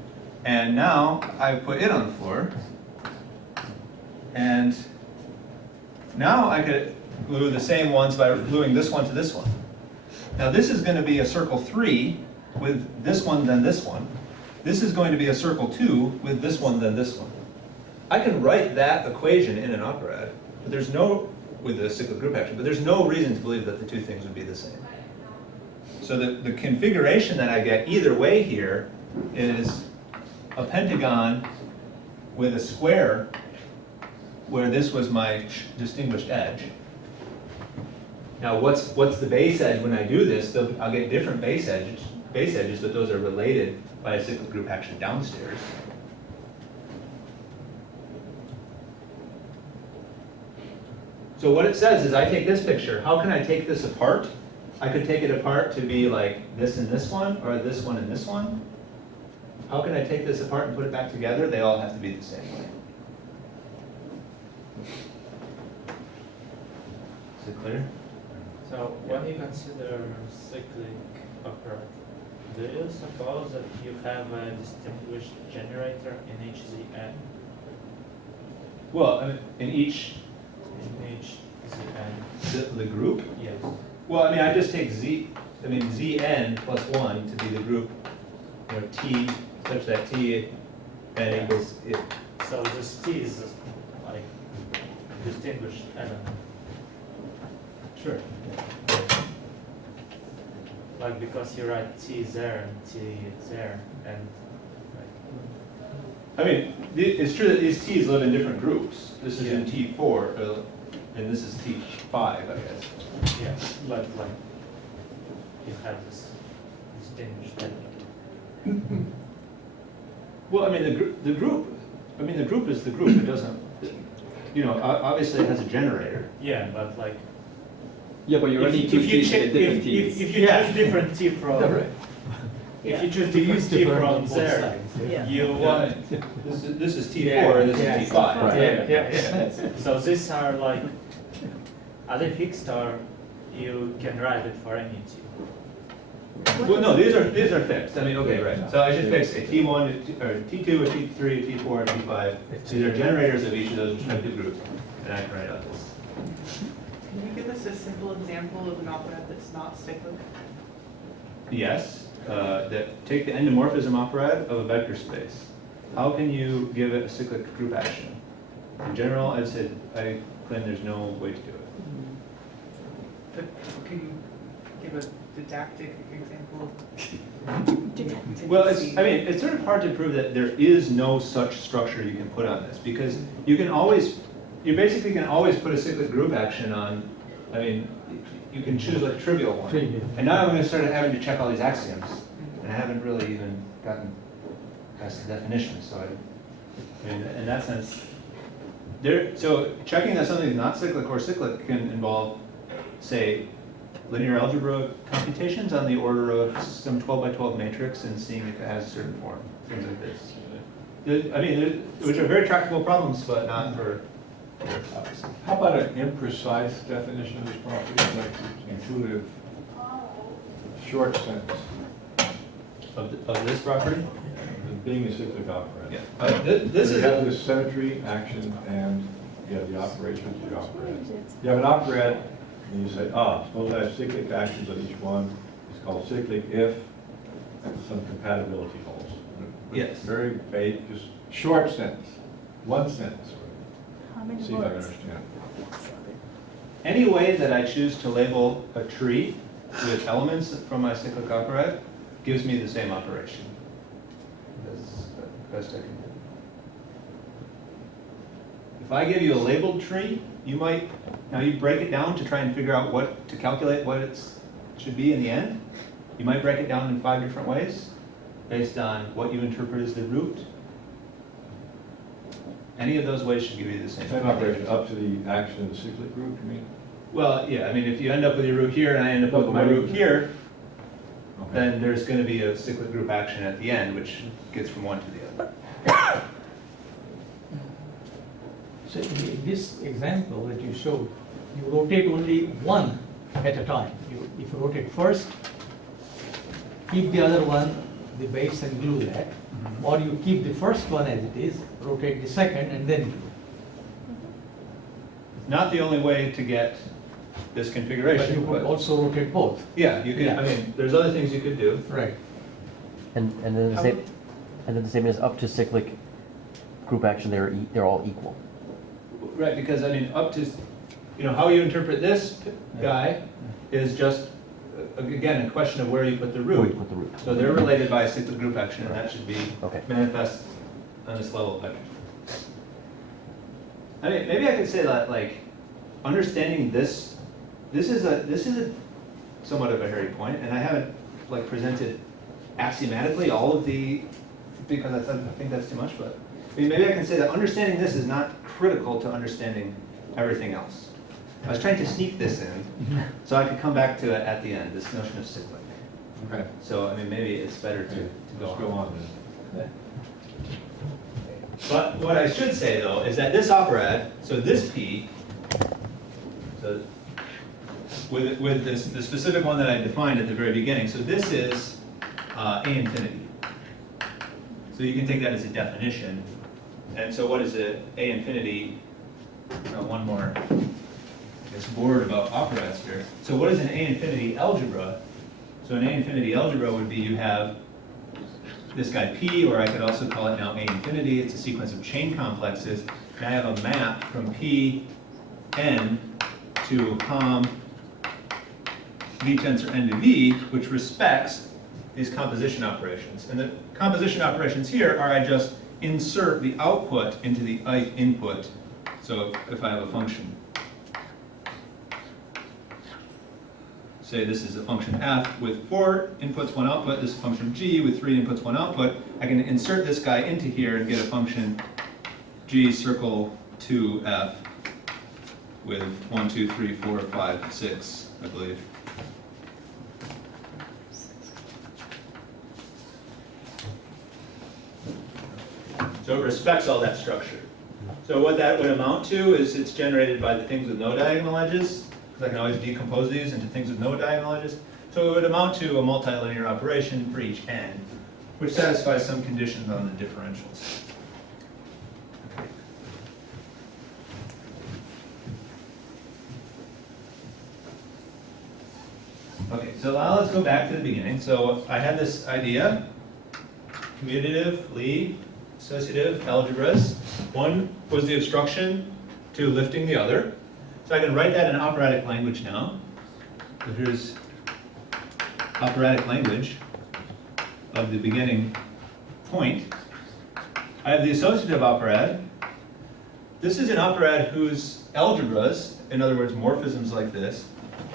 And now I've put it on the floor. And now I could glue the same ones by gluing this one to this one. Now this is going to be a circle 3 with this one, then this one. This is going to be a circle 2 with this one, then this one. I can write that equation in an operad, but there's no, with a cyclic group action, but there's no reason to believe that the two things would be the same. So the configuration that I get either way here is a pentagon with a square where this was my distinguished edge. Now what's the base edge when I do this? I'll get different base edges, but those are related by a cyclic group action downstairs. So what it says is I take this picture. How can I take this apart? I could take it apart to be like this and this one, or this one and this one. How can I take this apart and put it back together? They all have to be the same way. Is it clear? So when you consider cyclic operad, do you suppose that you have a distinguished generator in each Zn? Well, I mean, in each, Zn? the group? Yes. Well, I mean, I just take Zn plus 1 to be the group, T, such that T n equals it. So this T is like distinguished element. Sure. Like because you write T there and T there and I mean, it's true that these T's live in different groups. This is in Yeah. T4, and this is T5, I guess. yeah, like you have this distinguished element. Well, I mean, the group is the group. It doesn't, obviously it has a generator. Yeah, but like Yeah, but you're if, running if two you T's check, at different if T's. you choose different T from if you choose different T from there, you want This is T4 and this is T5. Right. yeah. So these are like other fixed, or you can write it for any T. Well, no, these are fixed. I mean, okay, right. So I should fix a T1, or T2, a T3, a T4, and T5. These are generators of each of those respective groups, and I can write out this. Can you give us a simple example of an operad that's not cyclic? Yes, take the endomorphism operad of a vector space. How can you give it a cyclic group action? In general, I claim there's no way to do it. But can you give a didactic example? Well, it's sort of hard to prove that there is no such structure you can put on this, because you basically can always put a cyclic group action on. I mean, you can choose like a trivial one. And now I'm going to start having to check all these axioms, and I haven't really even gotten past the definition. So I mean, in that sense, so checking that something is not cyclic or cyclic can involve, say, linear algebra computations on the order of some 12 by 12 matrix and seeing if it has a certain form, things like this. I mean, which are very tractable problems, but not for here, obviously. How about an imprecise definition of this property, like intuitive short sentence? Of this property? Being a cyclic operand. Yeah. This You is have this symmetry, action, and you have the operations of the operand. You have an operand, and you say, suppose I have cyclic actions on each one. It's called cyclic if some compatibility holds. Yes. Very vague, just short sentence, one sentence. How many See if I can words? understand. any way that I choose to label a tree with elements from my cyclic operad gives me the same operation. That's the best I can do. If I give you a labeled tree, you break it down to try and figure out to calculate what it should be in the end. You might break it down in 5 different ways based on what you interpret as the root. Any of those ways should give you the same. Same operation up to the action of the cyclic group, you mean? Well, yeah, I mean, if you end up with your root here and I end up with my root here, Okay. then there's going to be a cyclic group action at the end, which gets from one to the other. So in this example that you showed, you rotate only one at a time. If you rotate first, keep the other one, the base, and glue that. Or you keep the first one as it is, rotate the second, and then glue. Not the only way to get this But configuration, you could but also rotate both. yeah, you can, Yeah. I mean, there's other things you could do. Right. And then the same, and then the same as up to cyclic group action, they're all equal. Right, because I mean, up to, you know, how you interpret this guy is just, again, a question of where you put the Where you root. put the root. So they're related by a cyclic group action, and that should be Okay. manifest on this level. I mean, maybe I could say that, like, understanding this is a somewhat of a hairy point, and I haven't like presented axiomatically all of the, because I think that's too much, but I mean, maybe I can say that understanding this is not critical to understanding everything else. I was trying to sneak this in, so I could come back to it at the end, this notion of cyclic. Okay. So, I mean, maybe it's better to Let's go on then. But what I should say, though, is that this operad, so this P, so with this, the specific one that I defined at the very beginning, so this is A infinity. So you can take that as a definition. And so what is it? A infinity, one more, I guess, word about operads here. So what is an A infinity algebra? So an A infinity algebra would be you have this guy P, or I could also call it now A infinity. It's a sequence of chain complexes. And I have a map from P n to com V tensor n to V, which respects these composition operations. And the composition operations here are I just insert the output into the ith input. So if I have a function, say this is a function f with 4 inputs, 1 output, this is a function g with 3 inputs, 1 output, I can insert this guy into here and get a function g circle 2f with 1, 2, 3, 4, 5, 6, I believe. So it respects all that structure. So what that would amount to is it's generated by the things with no diagonal edges, because I can always decompose these into things with no diagonal edges. So it would amount to a multilinear operation for each n, which satisfies some conditions on the differentials. Okay, so now let's go back to the beginning. So I had this idea, commutative, Lie, associative, algebras. One was the obstruction to lifting the other. So I can write that in operatic language now. So here's operatic language of the beginning point. I have the associative operad. This is an operad whose algebras, in other words, morphisms like this,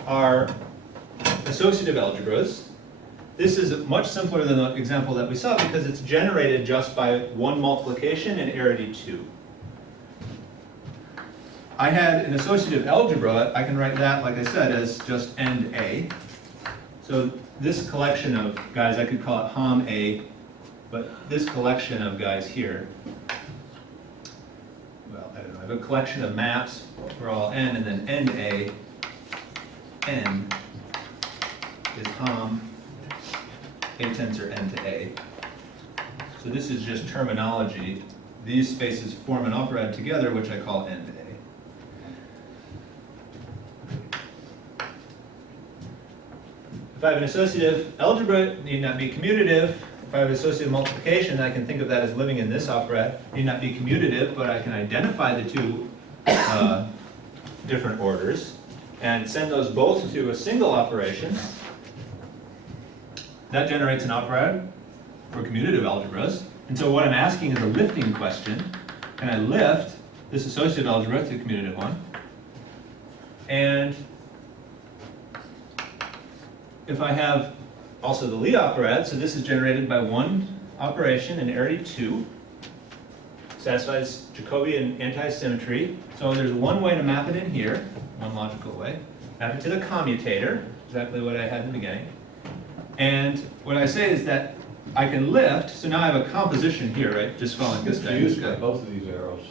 are associative algebras. This is much simpler than the example that we saw because it's generated just by one multiplication and arity 2. I had an associative algebra. I can write that, like I said, as just end A. So this collection of guys, I could call it Hom A, but this collection of guys here, well, I don't know, I have a collection of maps for all n, and then end A, n is Hom A tensor n to A. So this is just terminology. These spaces form an operad together, which I call end A. If I have an associative algebra, it need not be commutative. If I have associative multiplication, I can think of that as living in this operad. It need not be commutative, but I can identify the two different orders and send those both to a single operation. That generates an operad for commutative algebras. And so what I'm asking is a lifting question. Can I lift this associative algebra to a commutative one? And if I have also the Lie operad, so this is generated by one operation in arity 2, satisfies Jacobian anti-symmetry. So there's one way to map it in here, one logical way. Map it to the commutator, exactly what I had in the beginning. And what I say is that I can lift, so now I have a composition here, right? Just following this guy. Confused by both of these arrows.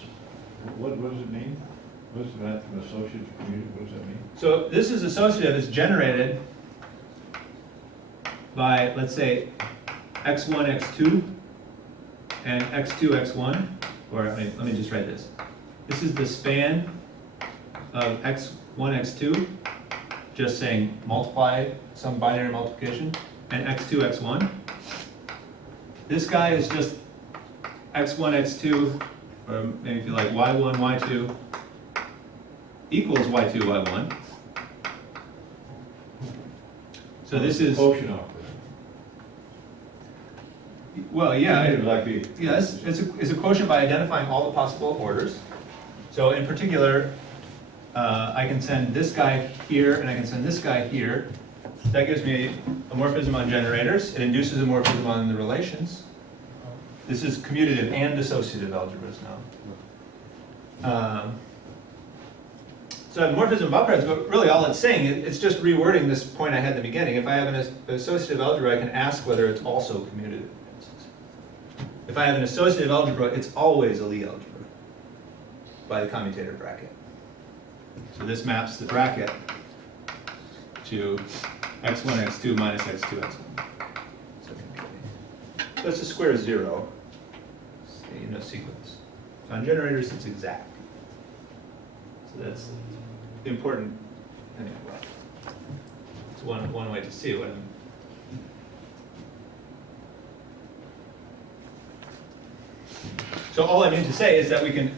What does it mean? What is that from associative to commutative? What does that mean? So this is associative, is generated by, let's say, x1, x2, and x2, x1, or let me just write this. This is the span of x1, x2, just saying multiply some binary multiplication, and x2, x1. This guy is just x1, x2, or maybe if you like y1, y2, equals y2, y1. So this is, Quotient operator. well, yeah. It would like be. Yes, it's a quotient by identifying all the possible orders. So in particular, I can send this guy here and I can send this guy here. That gives me a morphism on generators. It induces a morphism on the relations. This is commutative and associative algebras now. So I have morphism of Operads, but really all it's saying, it's just rewording this point I had in the beginning. If I have an associative algebra, I can ask whether it's also commutative. If I have an associative algebra, it's always a Lie algebra by the commutator bracket. So this maps the bracket to x1, x2 minus x2, x1. So it's a square zero, sequence. So on generators, it's exact. So that's important. Anyway, it's one way to see what I'm. So all I mean to say is that we can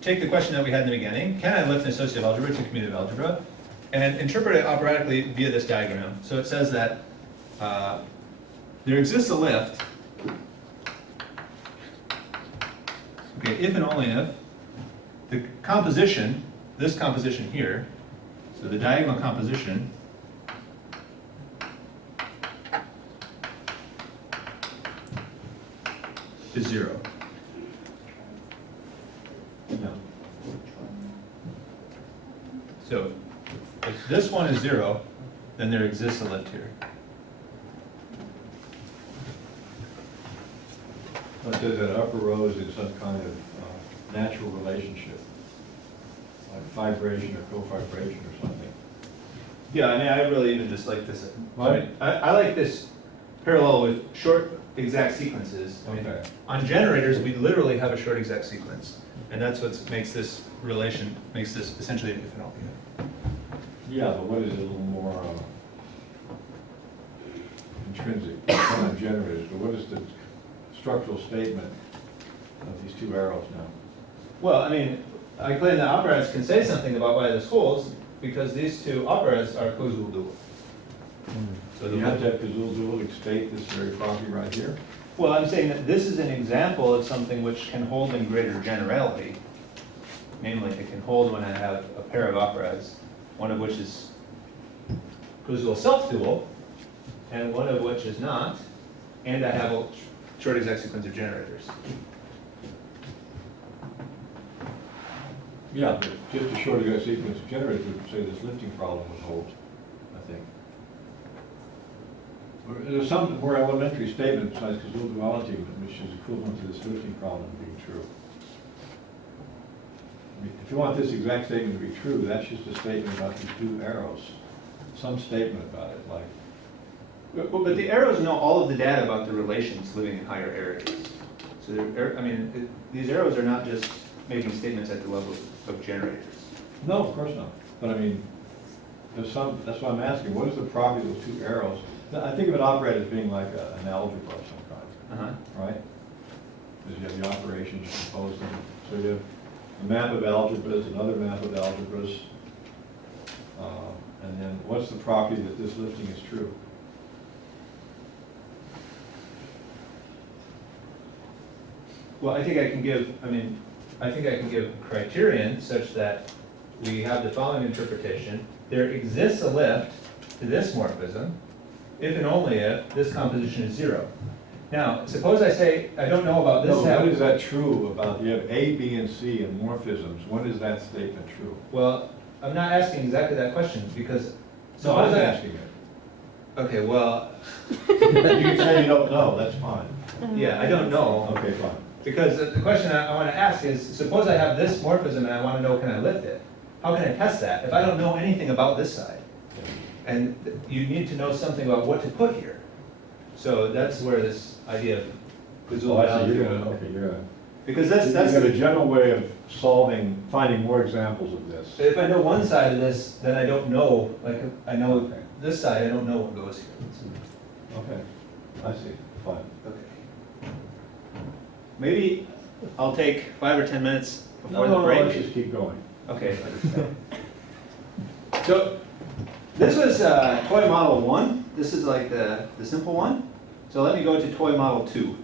take the question that we had in the beginning, can I lift an associative algebra to commutative algebra, and interpret it operatically via this diagram. So it says that there exists a lift, okay, if and only if the composition, this composition here, so the diagonal composition is 0. No. So if this one is 0, then there exists a lift here. It says that upper row is in some kind of natural relationship, like vibration or co-vibration or something. Yeah, I mean, I really even just like this. Right. I like this parallel with short exact sequences. I mean, Okay. on generators, we literally have a short exact sequence. And that's what makes this relation, makes this essentially an if and only if. Yeah, but what is it a little more intrinsic? Not on generators, but what is the structural statement of these two arrows now? Well, I mean, I claim that Operads can say something about why this holds because these two Operads are Koszul dual. So You have to have Koszul dual to state this very property right here. well, I'm saying that this is an example of something which can hold in greater generality. Namely, it can hold when I have a pair of Operads, one of which is Koszul self-dual, and one of which is not, and I have a short exact sequence of generators. Yeah, but just a short exact sequence of generators would say this lifting problem would hold, I think. Or there's some more elementary statement besides Koszul duality, which is equivalent to this lifting problem being true. I mean, if you want this exact statement to be true, that's just a statement about these two arrows. Some statement about it, like, But the arrows know all of the data about the relations living in higher areas. So they're, I mean, these arrows are not just making statements at the level of generators. no, of course not. But I mean, there's some, that's why I'm asking, what is the property of those two arrows? I think of an operator as being like an algebra of some kind, right? Because you have the operations, you compose them. So you have a map of algebras, another map of algebras. And then what's the property that this lifting is true? Well, I think I can give a criterion such that we have the following interpretation. There exists a lift to this morphism if and only if this composition is 0. Now, suppose I say, I don't know about this. No, what is that true about? You have A, B, and C in morphisms. When is that statement true? Well, I'm not asking exactly that question because. No, I'm suppose I- asking it. Okay, well, You can say you don't know, that's fine. yeah, I don't know. Okay, fine. Because the question I want to ask is, suppose I have this morphism and I want to know, can I lift it? How can I test that if I don't know anything about this side? And you need to know something about what to put here. So that's where this idea of Koszul Oh, I see, boundary. you're gonna, okay, you're gonna. Because that's You've got a general way of finding more examples of this. if I know one side of this, then I don't know, like, I know this side, I don't know what goes here. Okay, I see, fine. Okay. Maybe I'll take 5 or 10 minutes before the No, break. let's just keep going. Okay. So, this was toy model 1. This is like the simple one. So let me go to toy model 2.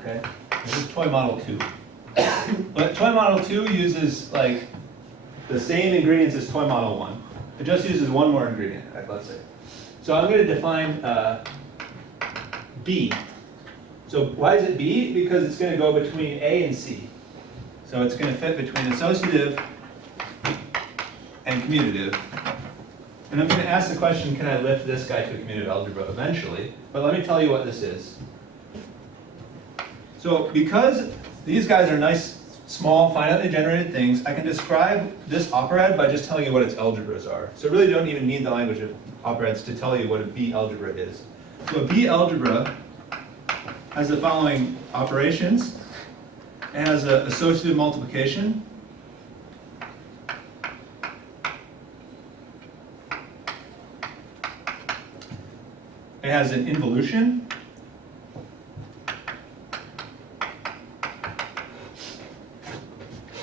Okay? This is toy model 2. But toy model 2 uses like the same ingredients as toy model 1. It just uses one more ingredient, let's say. So I'm going to define B. So why is it B? Because it's going to go between A and C. So it's going to fit between associative and commutative. And I'm going to ask the question, can I lift this guy to a commutative algebra eventually? But let me tell you what this is. So because these guys are nice, small, finitely generated things, I can describe this operad by just telling you what its algebras are. So I really don't even need the language of operads to tell you what a B algebra is. So a B algebra has the following operations. It has an associative multiplication. It has an involution.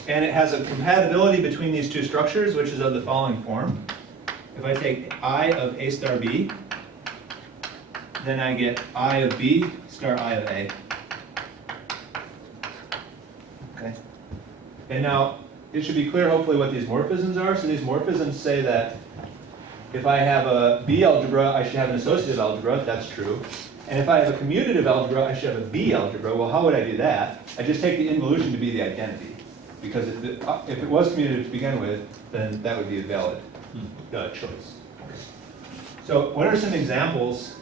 And it has a compatibility between these two structures, which is of the following form. If I take I of A star B, then I get I of B star I of A. Okay. And now, it should be clear hopefully what these morphisms are. So these morphisms say that if I have a B algebra, I should have an associative algebra. That's true. And if I have a commutative algebra, I should have a B algebra. Well, how would I do that? I just take the involution to be the identity. Because if it was commutative to begin with, then that would be a valid choice. So what are some examples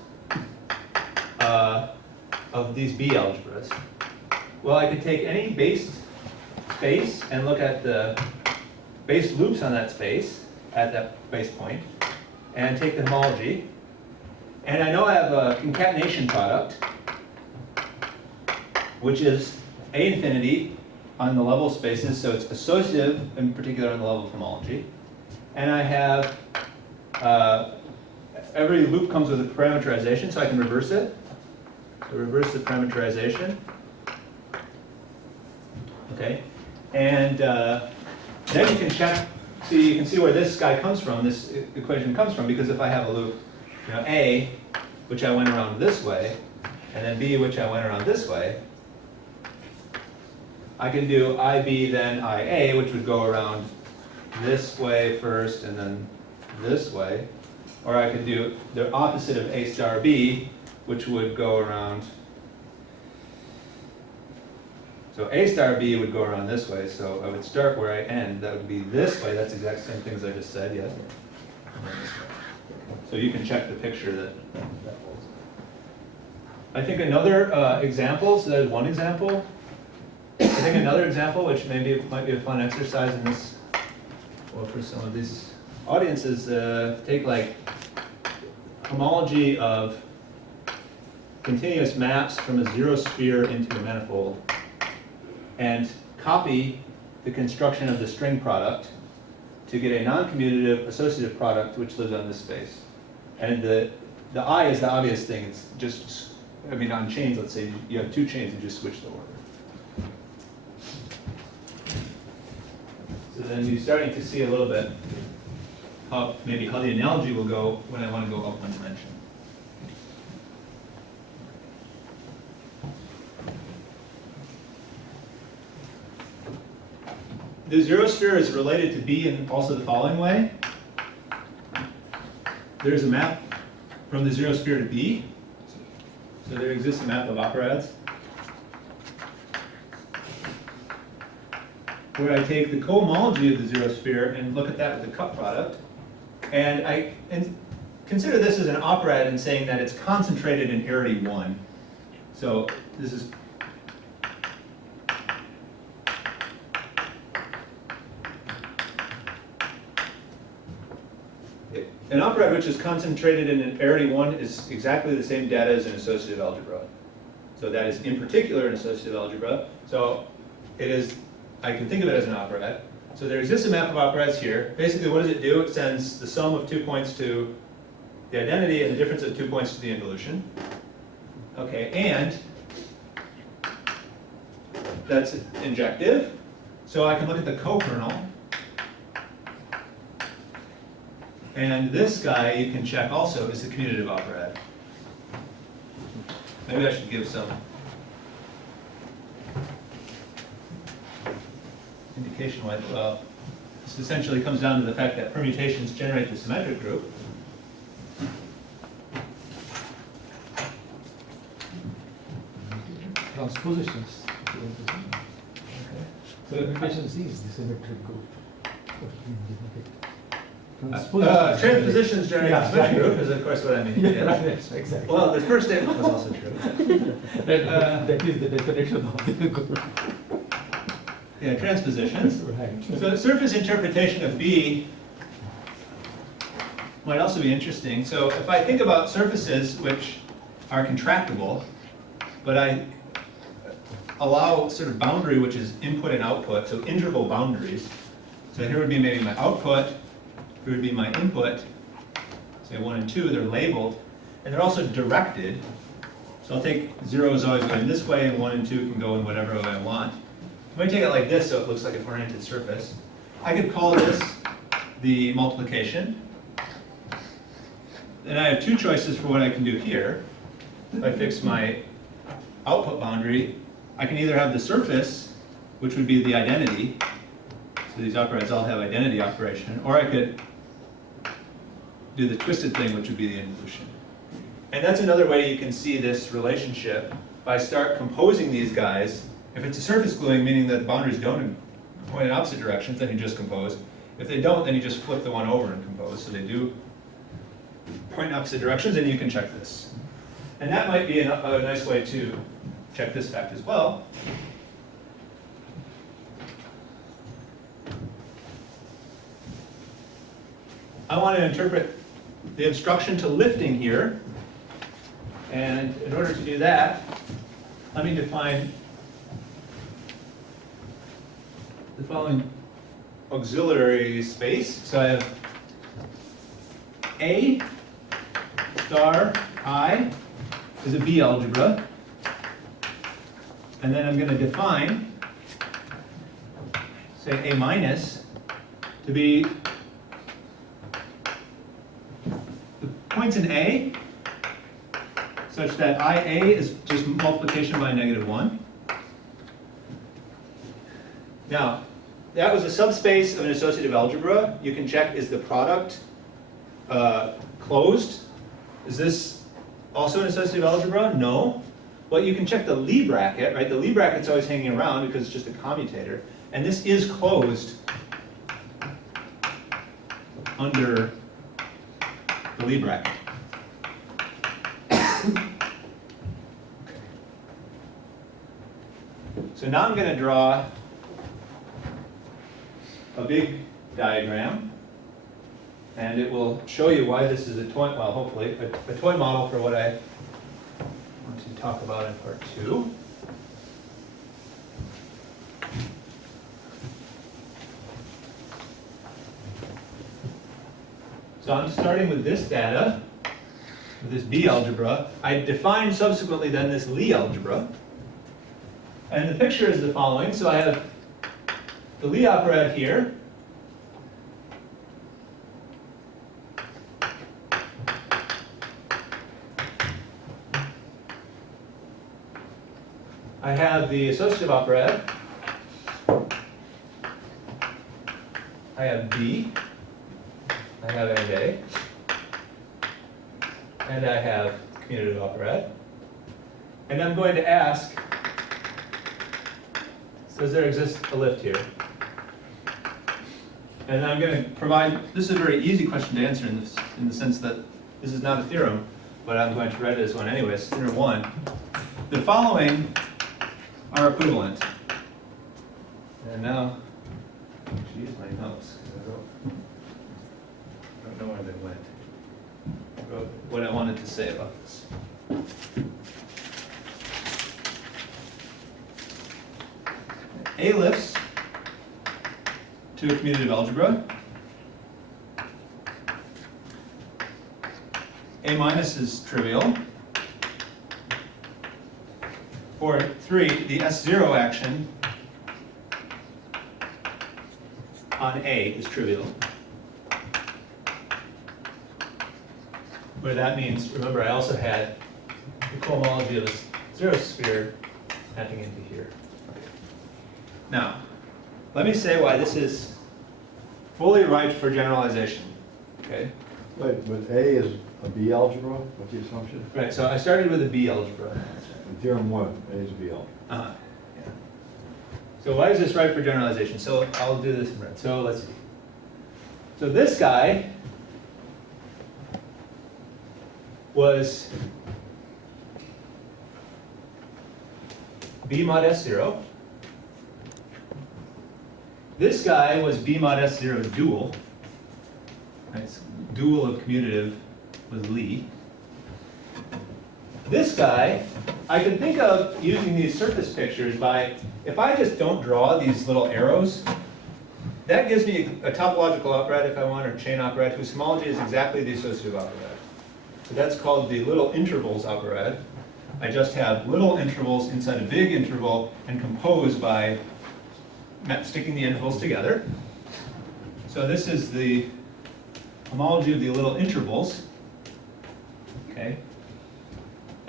of these B algebras? Well, I could take any based space and look at the base loops on that space at that base point, and take the homology. And I know I have a concatenation product, which is A infinity on the level of spaces, so it's associative in particular on the level of homology. And I have, every loop comes with a parameterization, so I can reverse it. So reverse the parameterization. Okay, and then you can check, so you can see where this guy comes from, this equation comes from, because if I have a loop, you know, A, which I went around this way, and then B, which I went around this way, I can do IB then IA, which would go around this way first and then this way. Or I could do the opposite of A star B, which would go around. So A star B would go around this way, so I would start where I end. That would be this way. That's the exact same things I just said, yes? So you can check the picture that holds. I think another example, so there's one example. I think another example, which maybe might be a fun exercise in this, well, for some of these audiences, take like homology of continuous maps from a zero sphere into a manifold, and copy the construction of the string product to get a non-commutative associative product which lives on this space. And the I is the obvious thing. It's just, I mean, on chains, let's say you have two chains, you just switch the order. So then you're starting to see a little bit how maybe how the analogy will go when I want to go up one dimension. The zero sphere is related to B in also the following way. There's a map from the zero sphere to B. So there exists a map of operads, where I take the cohomology of the zero sphere and look at that with the cup product. And I consider this as an operad in saying that it's concentrated in arity 1. So this is an operad which is concentrated in an arity 1 is exactly the same data as an associative algebra. So that is in particular an associative algebra. So it is, I can think of it as an operad. So there exists a map of operads here. Basically, what does it do? It sends the sum of 2 points to the identity and the difference of 2 points to the involution. Okay, and that's injective. So I can look at the co-kernel. And this guy you can check also is the commutative operad. Maybe I should give some indication why. Well, this essentially comes down to the fact that permutations generate the symmetric group. Transpositions. So permutations is the symmetric group. Transpositions generate the symmetric group is of course what I mean. Yeah, Yes. right, yes, exactly. Well, the first statement was also true. That is the definition of the group. Yeah, transpositions. Right. So the surface interpretation of B might also be interesting. So if I think about surfaces which are contractible, but I allow sort of boundary which is input and output, so interval boundaries. So here would be maybe my output, here would be my input, say 1 and 2, they're labeled, and they're also directed. So I'll take 0 is always going this way, and 1 and 2 can go in whatever way I want. I'm going to take it like this so it looks like an oriented surface. I could call this the multiplication. And I have two choices for what I can do here. If I fix my output boundary, I can either have the surface, which would be the identity. So these operads all have identity operation. Or I could do the twisted thing, which would be the involution. And that's another way you can see this relationship. If I start composing these guys, if it's a surface gluing, meaning that the boundaries don't point in opposite directions, then you just compose. If they don't, then you just flip the one over and compose. So they do point in opposite directions, and you can check this. And that might be a nice way to check this fact as well. I want to interpret the obstruction to lifting here. And in order to do that, let me define the following auxiliary space. So I have A star I is a B algebra. And then I'm going to define, say, A minus to be the points in A such that IA is just multiplication by -1. Now, that was a subspace of an associative algebra. You can check, is the product closed? Is this also an associative algebra? No. But you can check the Lie bracket, right? The Lie bracket's always hanging around because it's just a commutator. And this is closed under the Lie bracket. So now I'm going to draw a big diagram, and it will show you why this is a toy, well, hopefully, a toy model for what I want to talk about in part 2. So I'm starting with this data, with this B algebra. I define subsequently then this Lie algebra. And the picture is the following. So I have the Lie operad here. I have the associative operad. I have B. I have A. And I have commutative operad. And I'm going to ask, does there exist a lift here? And I'm going to provide, this is a very easy question to answer in the sense that this is not a theorem, but I'm going to write it as one anyways, theorem 1. The following are equivalent. And now, I should use my notes, because I don't know where they went. algebra, what I wanted to say about this. A lifts to a commutative algebra. A minus is trivial. Or 3, the S0 action on A is trivial. Where that means, remember, I also had the cohomology of a zero sphere mapping into here. Now, let me say why this is fully right for generalization. Okay? Wait, but A is a B algebra? What's the assumption? Right, so I started with a B algebra. In theorem 1, A is a B algebra. Uh-huh. Yeah. So why is this right for generalization? So I'll do this in red. So let's see. So this guy was B mod S0. This guy was B mod S0 dual. Right? So dual of commutative was Lie. This guy, I can think of using these surface pictures by, if I just don't draw these little arrows, that gives me a topological operad if I want, or chain operad, whose homology is exactly the associative operad. So that's called the little intervals operad. I just have little intervals inside a big interval and composed by sticking the intervals together. So this is the homology of the little intervals. Okay.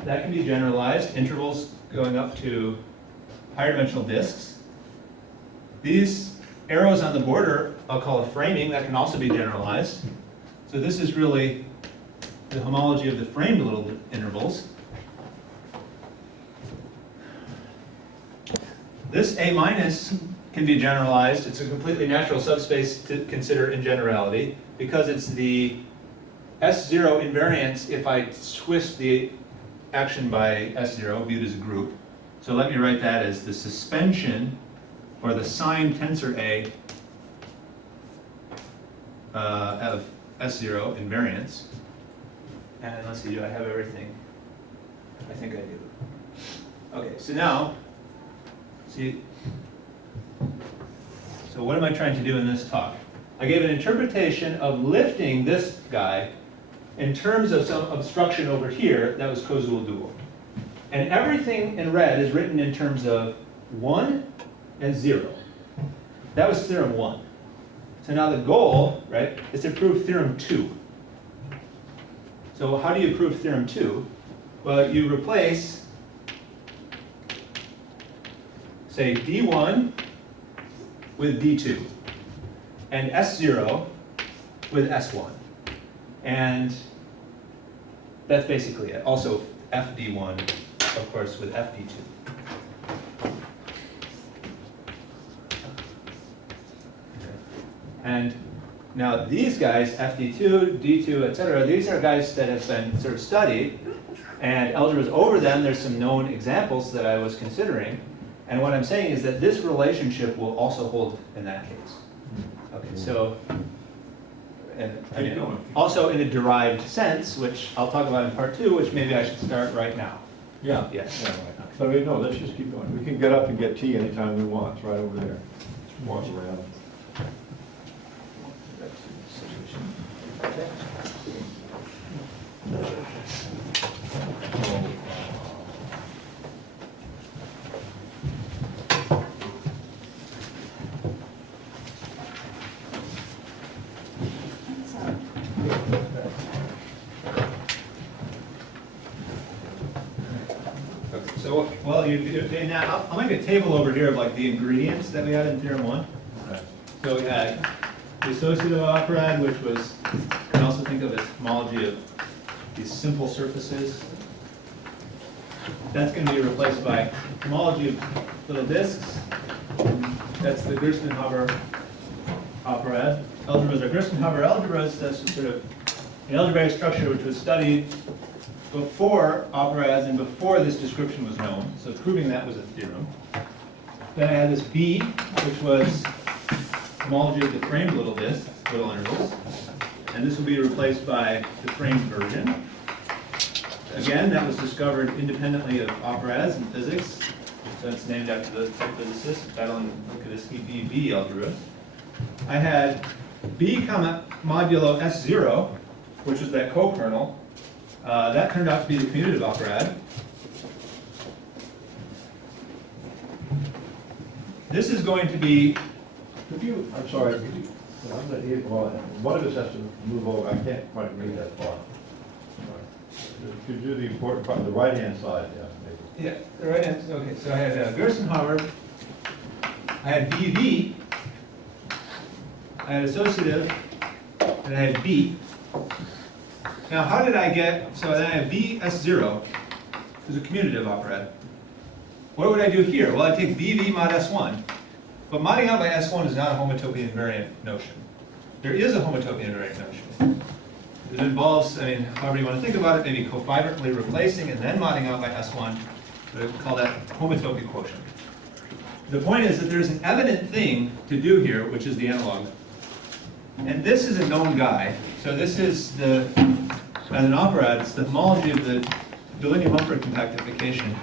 That can be generalized, intervals going up to higher dimensional disks. These arrows on the border, I'll call a framing, that can also be generalized. So this is really the homology of the framed little intervals. This A minus can be generalized. It's a completely natural subspace to consider in generality because it's the S0 invariance if I twist the action by S0 viewed as a group. So let me write that as the suspension or the sign tensor A of S0 invariance. And let's see, do I have everything? I think I do. Okay, so now, see, so what am I trying to do in this talk? I gave an interpretation of lifting this guy in terms of some obstruction over here that was Koszul dual. And everything in red is written in terms of 1 and 0. That was theorem 1. So now the goal, right, is to prove theorem 2. So how do you prove theorem 2? Well, you replace, say, D1 with D2, and S0 with S1. And that's basically it. Also, FD1, of course, with FD2. And now these guys, FD2, D2, etc., these are guys that have been sort of studied, and algebras over them, there's some known examples that I was considering. And what I'm saying is that this relationship will also hold in that case. Okay, so, and I mean, also in a derived sense, which I'll talk about in part 2, which maybe I should start right now. Yeah. Yes. Yeah, right. So we know, let's just keep going. We can get up and get tea anytime we want. It's right over there. Just walk around. So, well, I'll make a table over here of like the ingredients that we had in theorem 1. Okay. So we had the associative operad, which was, you can also think of as homology of these simple surfaces. That's going to be replaced by homology of little disks. That's the Gerstenhaber operad. Algebras are Gerstenhaber algebras. That's sort of an algebraic structure which was studied before operads and before this description was known. So proving that was a theorem. Then I had this B, which was homology of the framed little disks, little intervals. And and this will be replaced by the framed version. Again, that was discovered independently of Operads in physics, so it's named after the physicist, Battling Minkowski BB algebras. I had B comma modulo S0, which was that co-kernel. That turned out to be the commutative operad. This is going to be, Could you, I'm sorry, could you, I'm gonna need, well, one of us has to move over, I can't quite read that far. Could you do the important part, the right-hand side, yeah, maybe. yeah, the right answer, okay, so I had Gerstenhaber, I had BV, I had associative, and I had B. Now, how did I get, so then I have B S0, which is a commutative operad. What would I do here? Well, I take BV mod S1, but modding out by S1 is not a homotopy invariant notion. There is a homotopy invariant notion. It involves, I mean, however you want to think about it, maybe cofibrantly replacing and then modding out by S1, but we call that homotopy quotient. The point is that there's an evident thing to do here, which is the analog. And this is a known guy. So this is the, as an operad, it's the homology of the Deligne-Mumford compactification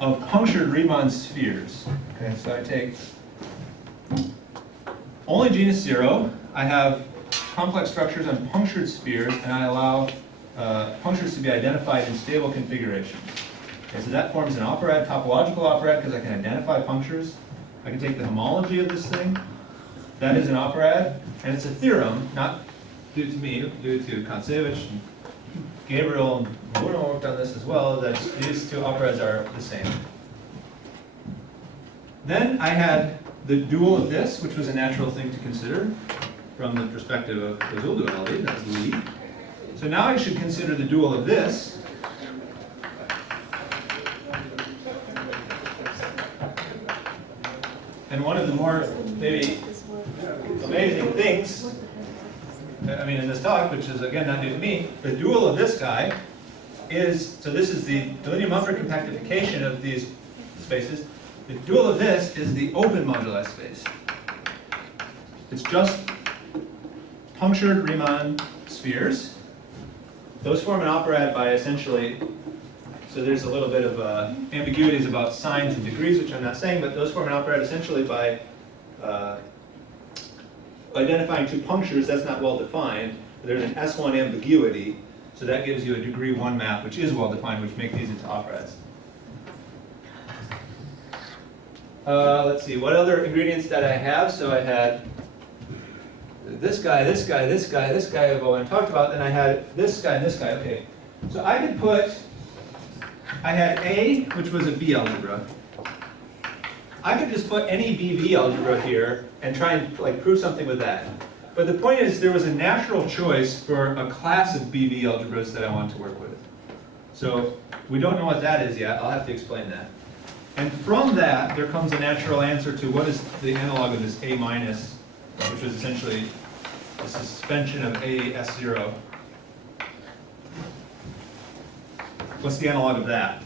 of punctured Riemann spheres. Okay, so I take only genus 0. I have complex structures on punctured spheres, and I allow punctures to be identified in stable configurations. Okay, so that forms an operad, topological operad, because I can identify punctures. I can take the homology of this thing. That is an operad, and it's a theorem, not due to me, due to Kontsevich and Gabriel and Bruno worked on this as well, that these two operads are the same. Then I had the dual of this, which was a natural thing to consider from the perspective of Koszul duality, that's Lie. So now I should consider the dual of this. And one of the more maybe amazing things, I mean in this talk, which is again not new to me, the dual of this guy is, so this is the Deligne-Mumford compactification of these spaces. The dual of this is the open moduli space. It's just punctured Riemann spheres. Those form an operad by essentially, so there's a little bit of ambiguities about signs and degrees, which I'm not saying, but those form an operad essentially by identifying two punctures. That's not well defined. There's an S1 ambiguity, so that gives you a degree 1 map, which is well defined, which make these into operads. Let's see, what other ingredients did I have? So I had this guy, this guy, this guy, this guy of what I talked about, and I had this guy and this guy. Okay, so I could put, I had A, which was a B algebra. I could just put any BV algebra here and try and like prove something with that. But the point is there was a natural choice for a class of BV algebras that I wanted to work with. So we don't know what that is yet. I'll have to explain that. And from that, there comes a natural answer to what is the analog of this A minus, which is essentially a suspension of A S0. What's the analog of that?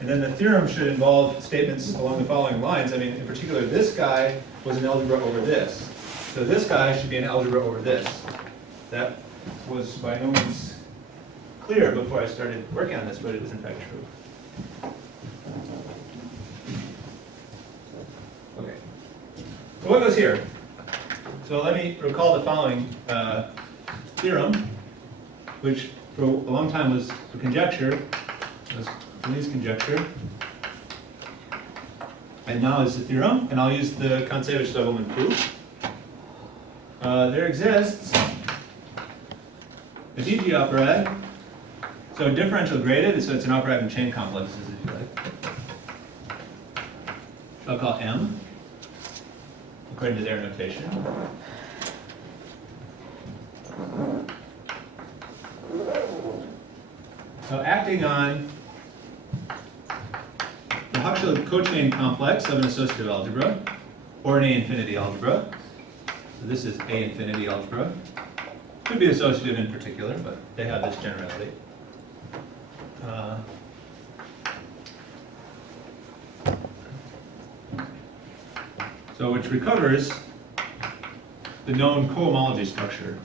And then the theorem should involve statements along the following lines. I mean, in particular, this guy was an algebra over this. So this guy should be an algebra over this. That was by no means clear before I started working on this, but it is in fact true. Okay. So what goes here? So let me recall the following theorem, which for a long time was a conjecture, was Lie's conjecture, and now is the theorem, and I'll use the Kontsevich-Doubleman proof. There exists a DG operad, so differential graded, so it's an operad in chain complexes, if you like. I'll call M, according to their notation. So acting on the Koszul cochain complex of an associative algebra, or an A infinity algebra. So this is A infinity algebra. Could be associative in particular, but they have this generality. So which recovers the known cohomology structure.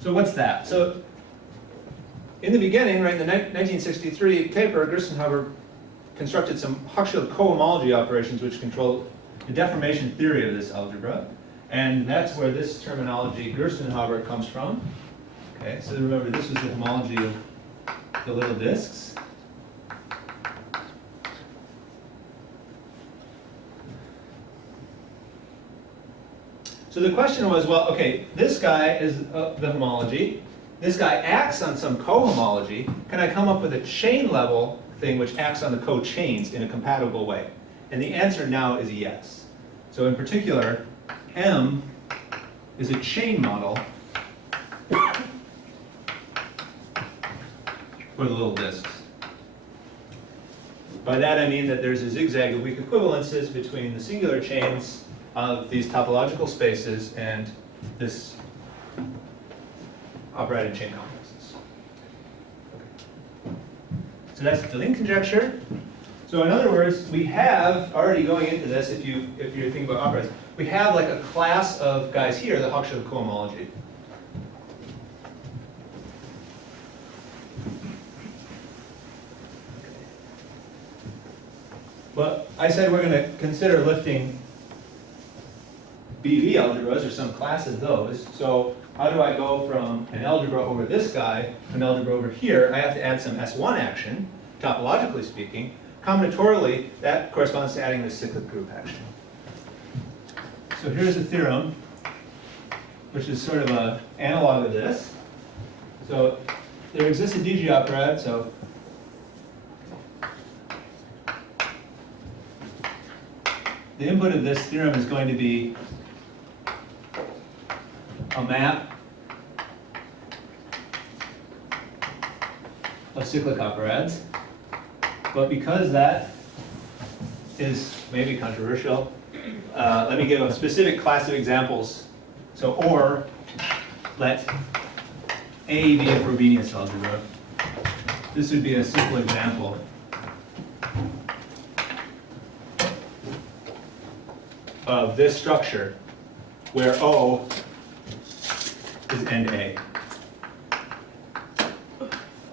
So what's that? So in the beginning, right, in the 1963 paper, Gerstenhaber constructed some Hochschild cohomology operations which control the deformation theory of this algebra. And that's where this terminology, Gerstenhaber, comes from. Okay, so remember this was the homology of the little disks. So the question was, well, okay, this guy is the homology. This guy acts on some cohomology. Can I come up with a chain level thing which acts on the co-chains in a compatible way? And the answer now is yes. So in particular, M is a chain model for the little disks. By that I mean that there's a zigzag of weak equivalences between the singular chains of these topological spaces and this operated chain complexes. Okay. So that's the link conjecture. So in other words, we have already going into this, if you're thinking about operads, we have like a class of guys here, the Hochschild cohomology. Well, I said we're going to consider lifting BV algebras or some class of those. So how do I go from an algebra over this guy to an algebra over here? I have to add some S1 action, topologically speaking. Combinatorially, that corresponds to adding this cyclic group action. So here's a theorem, which is sort of an analog of this. So there exists a DG operad, so the input of this theorem is going to be a map of cyclic operads. But because that is maybe controversial, let me give a specific class of examples. So, or let A be a Frobenius algebra. This would be a simple example. Of this structure, where O is end A.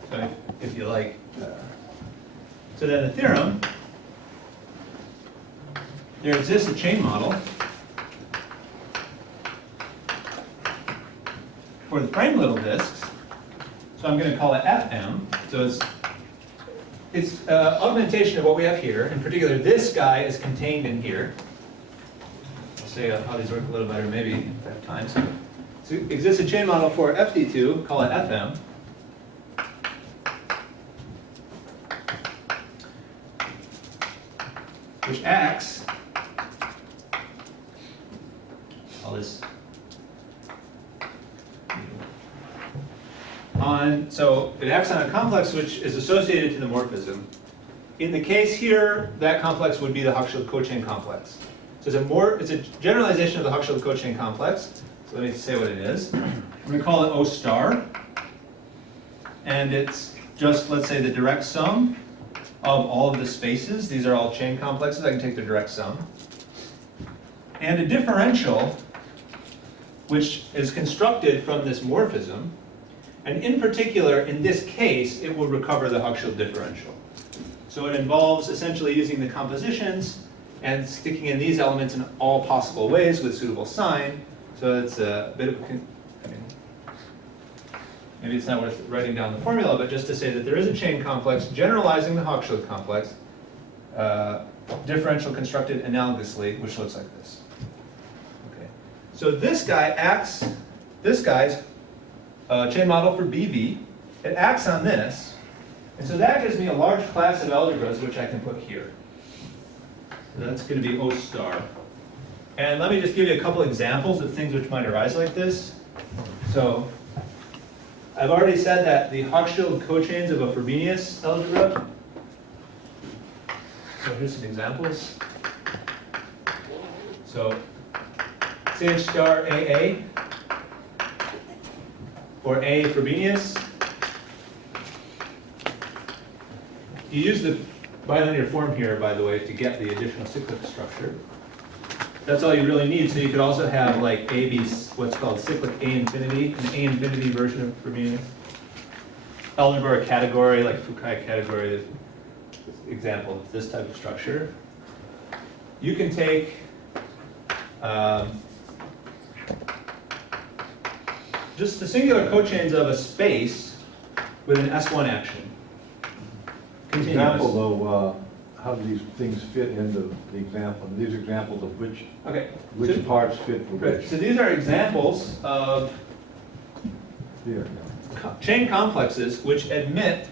So if you like. So then the theorem, there exists a chain model for the prime little disks. So I'm going to call it FM. So it's augmentation of what we have here. In particular, this guy is contained in here. I'll say how these work a little better maybe if I have time. So exists a chain model for FD2, call it FM. Which acts so it acts on a complex which is associated to the morphism. In the case here, that complex would be the Hochschild cochain complex. So it's a generalization of the Hochschild cochain complex. So let me say what it is. We're going to call it O star. And it's just, let's say, the direct sum of all of the spaces. These are all chain complexes. I can take the direct sum. And a differential, which is constructed from this morphism. And in particular, in this case, it will recover the Hochschild differential. So it involves essentially using the compositions and sticking in these elements in all possible ways with suitable sign. So it's a bit of, maybe it's not worth writing down the formula, but just to say that there is a chain complex generalizing the Hochschild complex, differential constructed analogously, which looks like this. Okay. So this guy acts, this guy's chain model for BV, it acts on this, and so that gives me a large class of algebras which I can put here. So that's going to be O star. And let me just give you a couple examples of things which might arise like this. So I've already said that the Hochschild cochains of a Frobenius algebra. So here's some examples. So CH star AA or A Frobenius. You use the bilinear form here, by the way, to get the additional cyclic structure. That's all you really need. So you could also have like A be what's called cyclic A infinity, an A infinity version of Frobenius. Algebra category, like Foucault category, is an example of this type of structure. You can take just the singular cochains of a space with an S1 action. Continuous. Example though, how do these things fit into the example? These are examples of which Okay. So, parts fit for right, which. so these are examples of Here, chain complexes which admit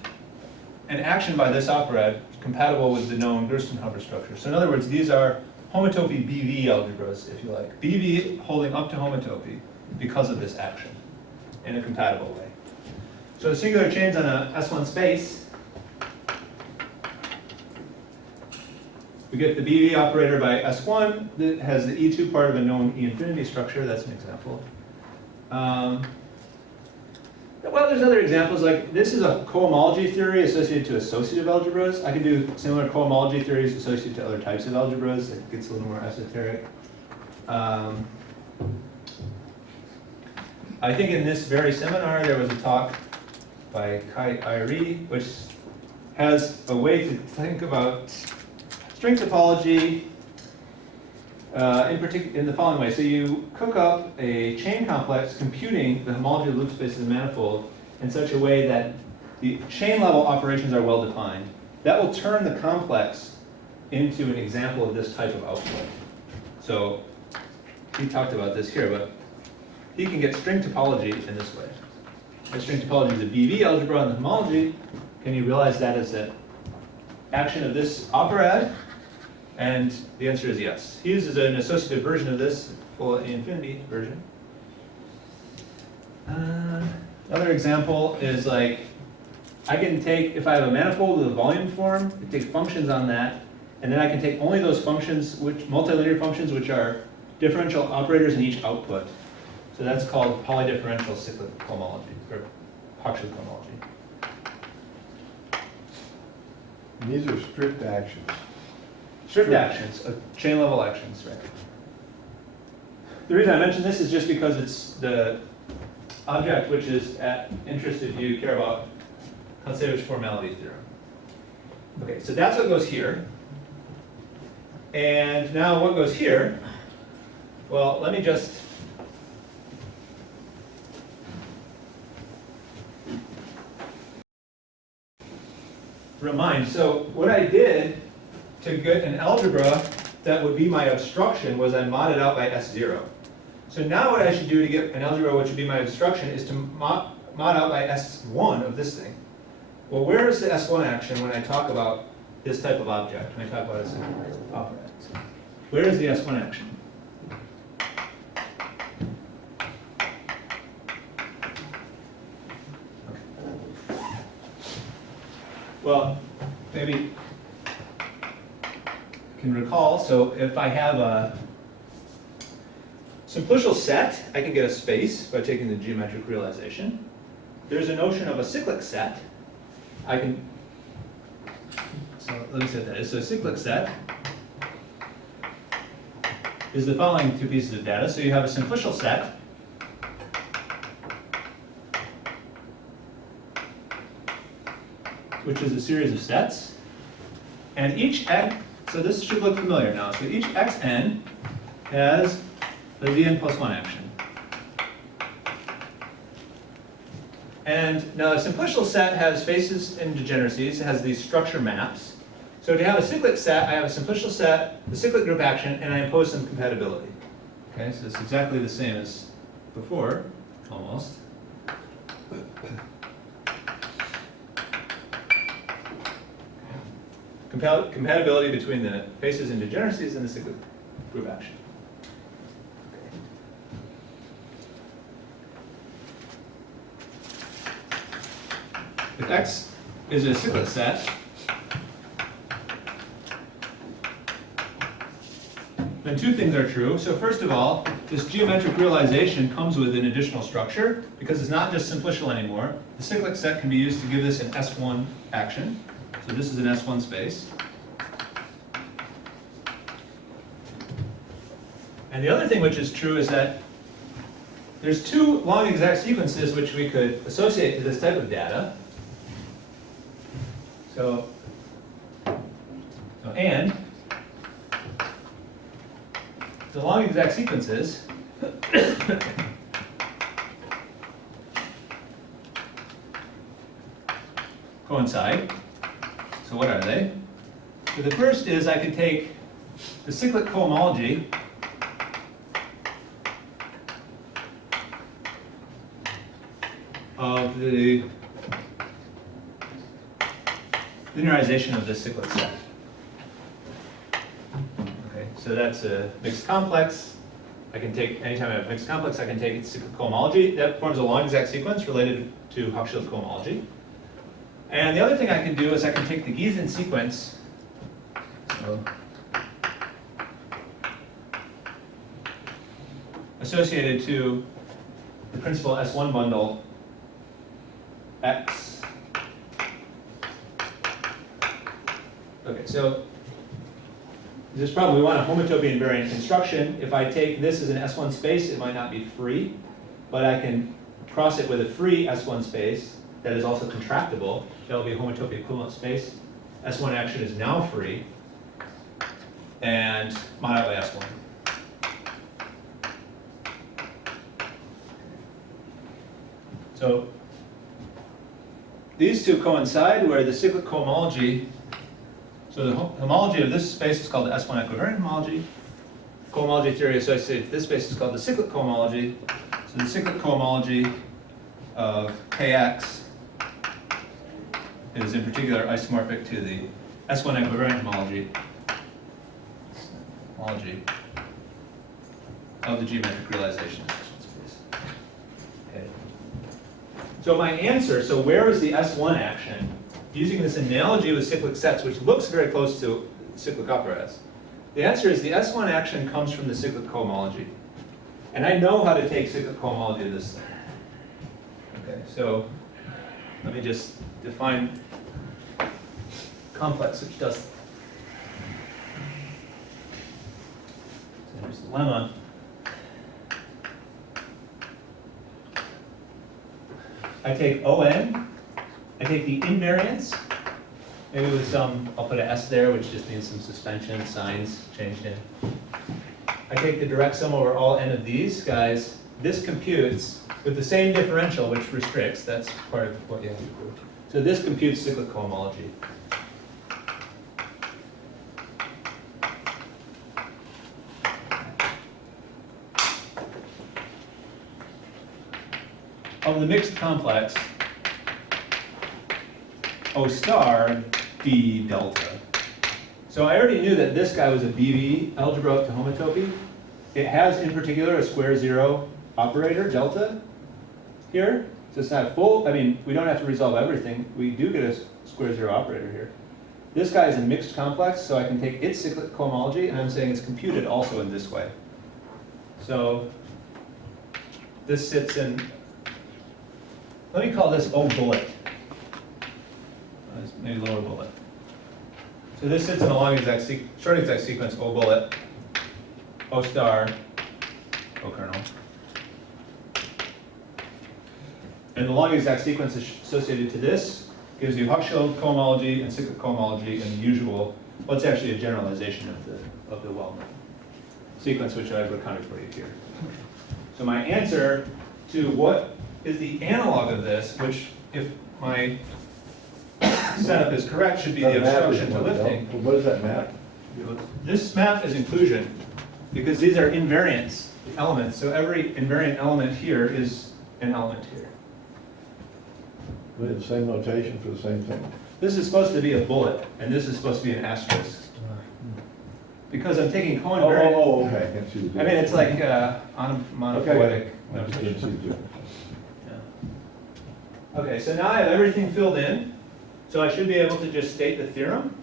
an action by this operad compatible with the known Gerstenhaber structure. So in other words, these are homotopy BV algebras, if you like. BV holding up to homotopy because of this action in a compatible way. So the singular chains on a S1 space, we get the BV operator by S1 that has the E2 part of a known E infinity structure. That's an example. Well, there's other examples, like this is a cohomology theory associated to associative algebras. I could do similar cohomology theories associated to other types of algebras. It gets a little more esoteric. I think in this very seminar there was a talk by Kai Irie, which has a way to think about string topology in the following way. So you cook up a chain complex computing the homology of loop spaces of the manifold in such a way that the chain level operations are well defined. That will turn the complex into an example of this type of output. So he talked about this here, but he can get string topology in this way. If string topology is a BV algebra on the homology, can you realize that as an action of this operad? And the answer is yes. He uses an associative version of this, full infinity version. Another example is like, I can take, if I have a manifold with a volume form, I take functions on that, and then I can take only those functions, multilinear functions, which are differential operators in each output. So that's called polydifferential cyclic cohomology, or Koszul cohomology. And these are strict actions. Strict actions, chain level actions, right? The reason I mention this is just because it's the object which is at interest if you care about Koszul's formality theorem. Okay, so that's what goes here. And now what goes here? Well, let me just remind. So what I did to get an algebra that would be my obstruction was I modded out by S0. So now what I should do to get an algebra which would be my obstruction is to mod out by S1 of this thing. Well, where is the S1 action when I talk about this type of object, when I talk about it as an operator? Where is the S1 action? Okay. Well, maybe can recall, so if I have a simplicial set, I can get a space by taking the geometric realization. There's a notion of a cyclic set. So let me say what that is. So a cyclic set is the following two pieces of data. So you have a simplicial set, which is a series of sets, and each x, so this should look familiar now. So each xn has the Vn plus 1 action. And now a simplicial set has faces and degeneracies, it has these structure maps. So to have a cyclic set, I have a simplicial set, the cyclic group action, and I impose some compatibility. Okay, so it's exactly the same as before, almost. Compatibility between the faces and degeneracies and the cyclic group action. If X is a cyclic set, then two things are true. So first of all, this geometric realization comes with an additional structure because it's not just simplicial anymore. The cyclic set can be used to give this an S1 action. So this is an S1 space. And the other thing which is true is that there's two long exact sequences which we could associate to this type of data. And the long exact sequences coincide. So what are they? So the first is I can take the cyclic cohomology of the linearization of this cyclic set. Okay, so that's a mixed complex. I can take, anytime I have a mixed complex, I can take its cyclic cohomology. That forms a long exact sequence related to Hochschild cohomology. And the other thing I can do is I can take the Giesen sequence. So, associated to the principal S1 bundle X. Okay, so this problem, we want a homotopy invariant construction. If I take this as an S1 space, it might not be free, but I can cross it with a free S1 space that is also contractible. That will be a homotopy equivalent space. S1 action is now free, and moduli S1. So these two coincide where the cyclic cohomology, so the homology of this space is called the S1 equivariant homology. Cohomology theory associated with this space is called the cyclic cohomology. So the cyclic cohomology of Kx is in particular isomorphic to the S1 equivariant homology of the geometric realization of S1 space. Okay. So my answer, so where is the S1 action? Using this analogy with cyclic sets, which looks very close to cyclic operads. The answer is the S1 action comes from the cyclic cohomology. And I know how to take cyclic cohomology of this thing. Okay, so let me just define complex which does. So here's the lemma. I take On, I take the invariance, maybe with some, I'll put an S there, which just means some suspension signs changed in. I take the direct sum over all n of these guys. This computes with the same differential, which restricts. That's part of what you have to prove. So this computes cyclic cohomology. Of the mixed complex O star d delta. So I already knew that this guy was a BV algebra up to homotopy. It has in particular a square zero operator, delta, here. So it's not full, I mean, we don't have to resolve everything. We do get a square zero operator here. This guy is a mixed complex, so I can take its cyclic cohomology, and I'm saying it's computed also in this way. So this sits in, let me call this O bullet. Maybe lower bullet. So this sits in a long exact short exact sequence, O bullet, O star, O kernel. And the long exact sequence associated to this gives you Hochschild cohomology and cyclic cohomology and the usual, well, it's actually a generalization of the well-known sequence which I've accounted for you here. So my answer to what is the analog of this, which if my setup is correct, should be the obstruction to lifting. What is that map? This map is inclusion, because these are invariants elements. So every invariant element here is an element here. We have the same notation for the same thing? This is supposed to be a bullet, and this is supposed to be an asterisk. Because I'm taking covariant. Oh, okay, I can see the difference. I mean, it's like monopoetic. I just didn't see the difference. Yeah. Okay, so now I have everything filled in. So I should be able to just state the theorem.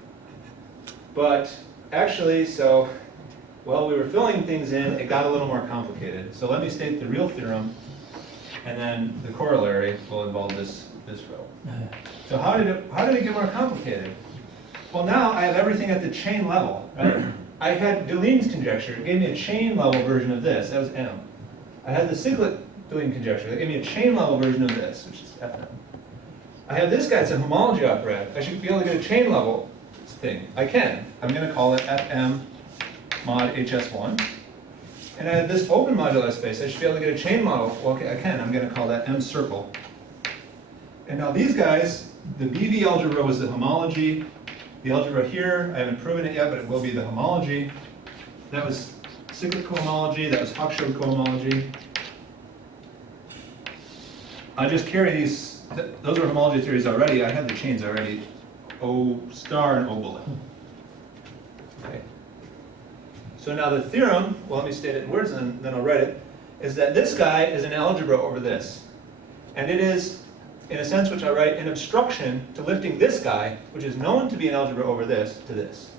But actually, while we were filling things in, it got a little more complicated. So let me state the real theorem, and then the corollary will involve this this row. So how did it get more complicated? Well, now I have everything at the chain level, right? I had Deline's conjecture, it gave me a chain level version of this, that was M. I had the cyclic-Deligne conjecture, that gave me a chain level version of this, which is Fm. I have this guy, it's a homology operator. I should be able to get a chain level thing. I can. I'm going to call it Fm mod HS1. And I have this open modular space. I should be able to get a chain model. Well, okay, I can. I'm going to call that M circle. And now these guys, the BV algebra was the homology. The algebra here, I haven't proven it yet, but it will be the homology. That was cyclic cohomology. That was Koszul cohomology. I just carry these. Those are homology theories already. I had the chains already. O star and O bullet. Okay. So now the theorem, well, let me state it in words and then I'll write it, is that this guy is an algebra over this. And it is, in a sense, which I write, an obstruction to lifting this guy, which is known to be an algebra over this, to this.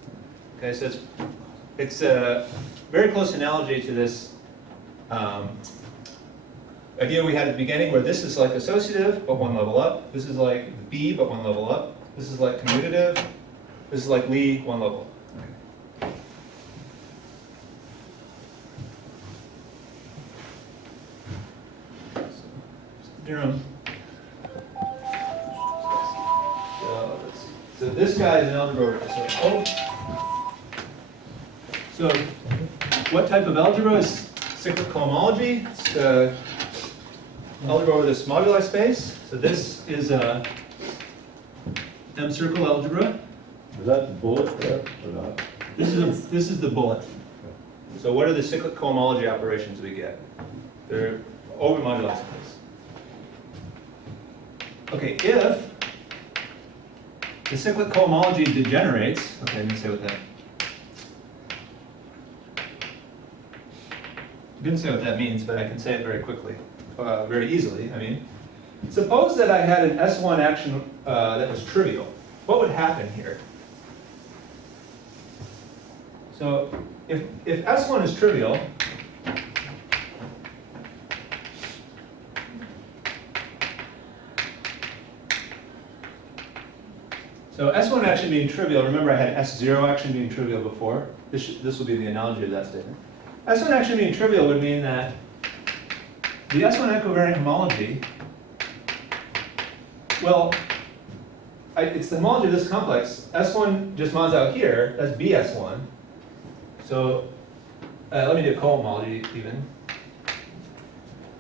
Okay, so it's a very close analogy to this idea we had at the beginning, where this is like associative, but one level up. This is like B, but one level up. This is like commutative. This is like Lie, one level. Okay. Theorem. So let's see. So this guy is an algebra over this. So what type of algebra is cyclic cohomology? It's algebra over this moduli space. So this is a M circle algebra. Is that the bullet there or not? This is the bullet. So what are the cyclic cohomology operations we get? They're over moduli space. Okay, if the cyclic cohomology degenerates, okay, let me say what that. I didn't say what that means, but I can say it very quickly, very easily. I mean, suppose that I had an S1 action that was trivial. What would happen here? So if S1 is trivial, so S1 action being trivial, remember I had S0 action being trivial before. This will be the analogy of that statement. S1 action being trivial would mean that the S1 equivariant homology, well, it's the homology of this complex. S1 just mods out here, that's BS1. So let me do cohomology even.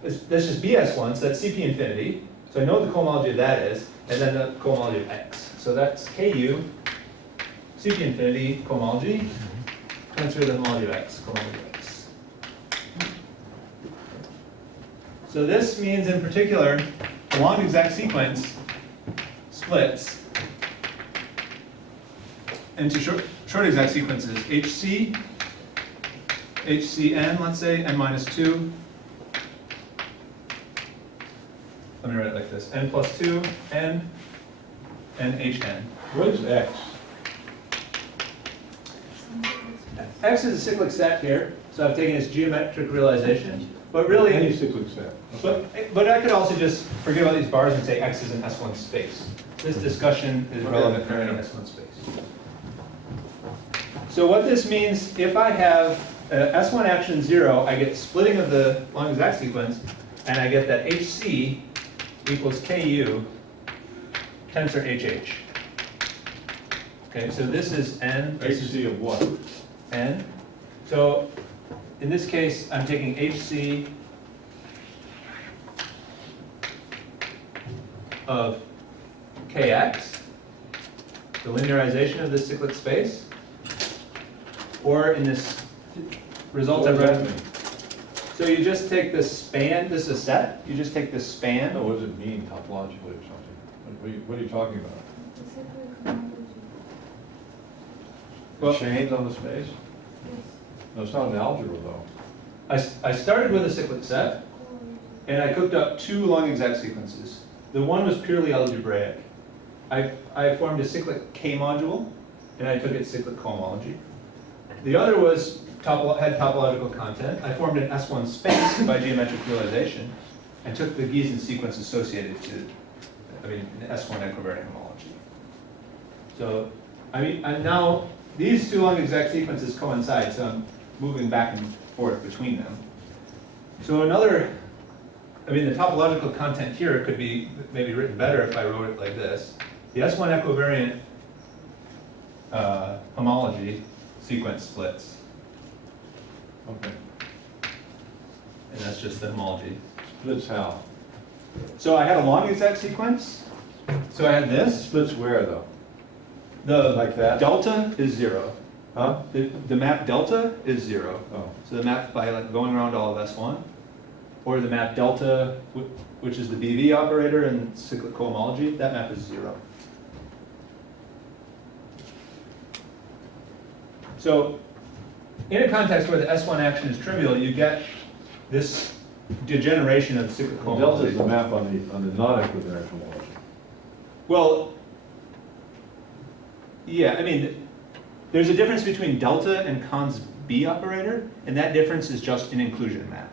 That's just BS1, so that's CP infinity. So I know what the cohomology of that is, and then the cohomology of X. So that's KU, CP infinity, cohomology, transfer the homology of X, cohomology of X. So this means in particular, the long exact sequence splits into short exact sequences, HC, HCN, let's say, n minus 2. Let me write it like this, n plus 2, n, and hn. What is X? X is a cyclic set here, so I've taken its geometric realization, but really, Any cyclic set. but I could also just forget about these bars and say X is an S1 space. This discussion is relevant for any S1 space. So what this means, if I have S1 action 0, I get splitting of the long exact sequence, and I get that HC equals KU tensor HH. Okay, so this is N. This is HC of what? N. So in this case, I'm taking HC of KX, the linearization of this cyclic space, or in this result I've read. So you just take this span, this is a set, you just take this span. No, what does it mean topologically or something? What are you talking about? Well- Chains on the space? No, it's not an algebra though. I started with a cyclic set, and I cooked up two long exact sequences. The one was purely algebraic. I formed a cyclic K module, and I took its cyclic cohomology. The other was had topological content. I formed an S1 space by geometric realization, and took the Giesen sequence associated to. I mean, an S1 equivariant homology. So, I mean, and now these two long exact sequences coincide, so I'm moving back and forth between them. So another, I mean, the topological content here could be maybe written better if I wrote it like this. The S1 equivariant homology sequence splits. Okay. And that's just the homology. Splits how? So I had a long exact sequence. So I had this. Splits where, though? The Like that? delta is 0. Huh? The map delta is 0. Oh, So the map by like going around all of S1. Or the map delta, which is the BV operator in cyclic cohomology, that map is 0. So in a context where the S1 action is trivial, you get this degeneration of cyclic the delta is cohomology. the map on the non-equivariant homology. Well, yeah, I mean, there's a difference between delta and Kahn's B operator, and that difference is just an inclusion map.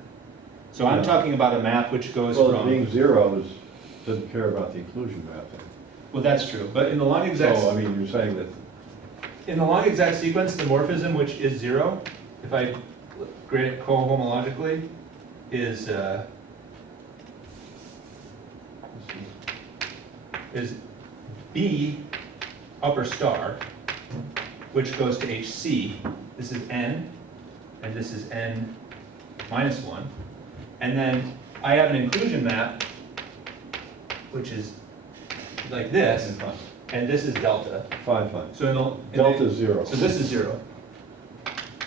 So I'm Yeah. talking about a map which goes Well, from, being 0 doesn't care about the inclusion map then. well, that's true, but in the long exact, So, I mean, you're saying that, in the long exact sequence, the morphism, which is 0, if I grade it cohomologically, is B upper star, which goes to HC. This is N, and this is N minus 1. And then I have an inclusion map, which is like this, fine, and this is delta. fine. So in the, Delta is 0. So this is 0.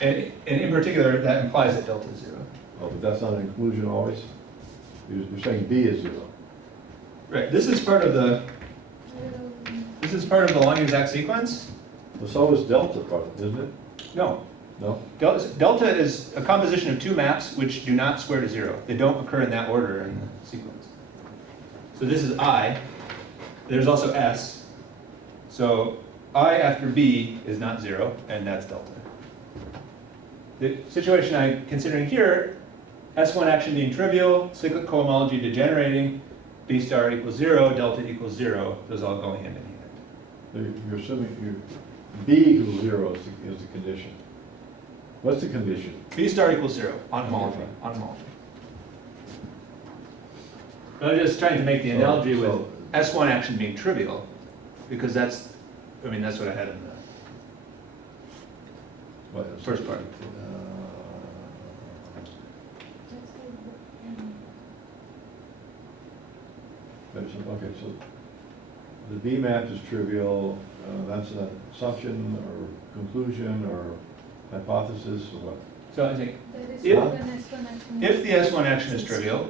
And in particular, that implies that delta is 0. Oh, but that's not an inclusion always? You're saying B is 0. Right, this is part of the long exact sequence. Well, so is delta part of it, isn't it? No, No? delta is a composition of two maps which do not square to 0. They don't occur in that order in the sequence. So this is I. There's also S. So I after B is not 0, and that's delta. The situation I'm considering here, S1 action being trivial, cyclic cohomology degenerating, B star equals 0, delta equals 0, those all going hand in hand. So you're assuming B equals 0 is the condition. What's the condition? B star equals 0 on homology. On homology. I'm just trying to make the analogy with S1 action being trivial, because that's what I had in the What is first part. Okay, so the B map is trivial, that's an assumption or conclusion or hypothesis or what? So I think There is If- one S1 action. if the S1 action is trivial,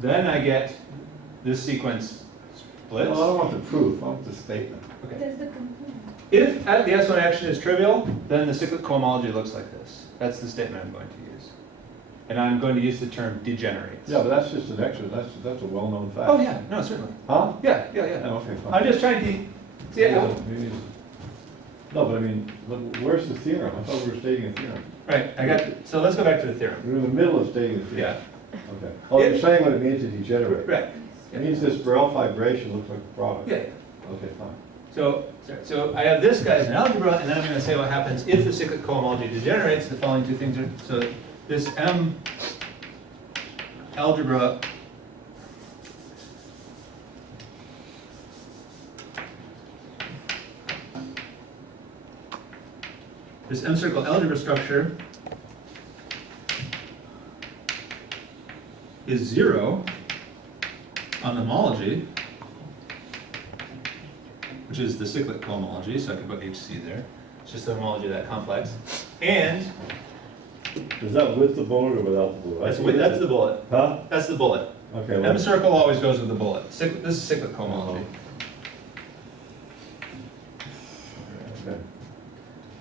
then I get this sequence splits. Well, I don't want the proof, I want the statement. Okay. There's the component. If the S1 action is trivial, then the cyclic cohomology looks like this. That's the statement I'm going to use. And I'm going to use the term degenerates. Yeah, but that's just an extra, that's a well-known fact. Oh, yeah, no, certainly. Huh? Yeah. Oh, okay, fine. I'm just trying to, see, No, but I mean, look, where's the theorem? I thought we were stating a theorem. right, so let's go back to the theorem. We're in the middle of stating a theorem. Yeah, Okay. Oh, you're saying what it means to degenerate. right. It means this Borel fibration looks like a product. Yeah. Okay, fine. So I have this guy as an algebra, and then I'm going to say what happens if the cyclic cohomology degenerates. The following two things are, so this M algebra this M circle algebra structure is 0 on the homology, which is the cyclic cohomology, so I can put HC there. It's just the homology of that complex. And Is that with the bullet or without the bullet? that's the bullet. Huh? That's the bullet. Okay. M well, circle always goes with the bullet. This is cyclic cohomology. Okay.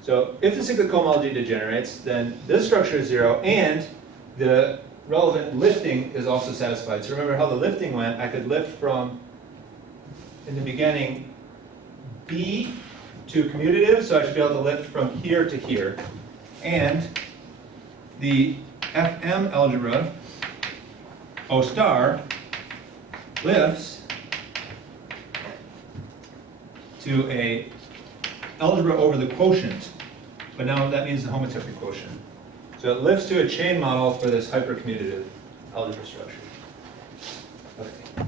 So if the cyclic cohomology degenerates, then this structure is 0, and the relevant lifting is also satisfied. So remember how the lifting went? I could lift from, in the beginning, B to commutative, so I should be able to lift from here to here. And the FM algebra, O star, lifts to a algebra over the quotient, but now that means the homotopy quotient. So it lifts to a chain model for this hypercommutative algebra structure. Okay.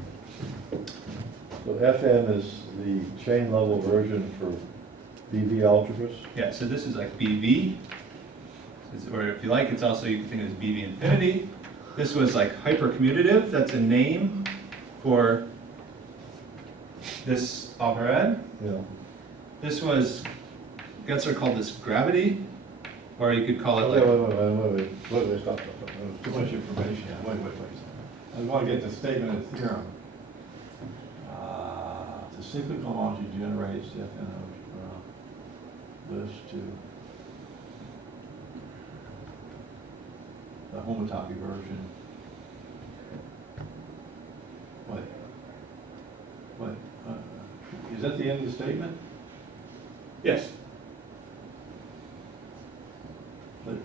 So FM is the chain level version for BV algebras? Yeah, so this is like BV, or if you like, it's also, you can think of it as BV infinity. This was like hypercommutative, that's a name for this operad. Yeah. This was, Getzer called this gravity, or you could call it like, Wait, stop. Too much information. Wait. I want to get the statement of the theorem. The cyclical homology generates the FN algebra, lives to the homotopy version. Wait, is that the end of the statement? yes. But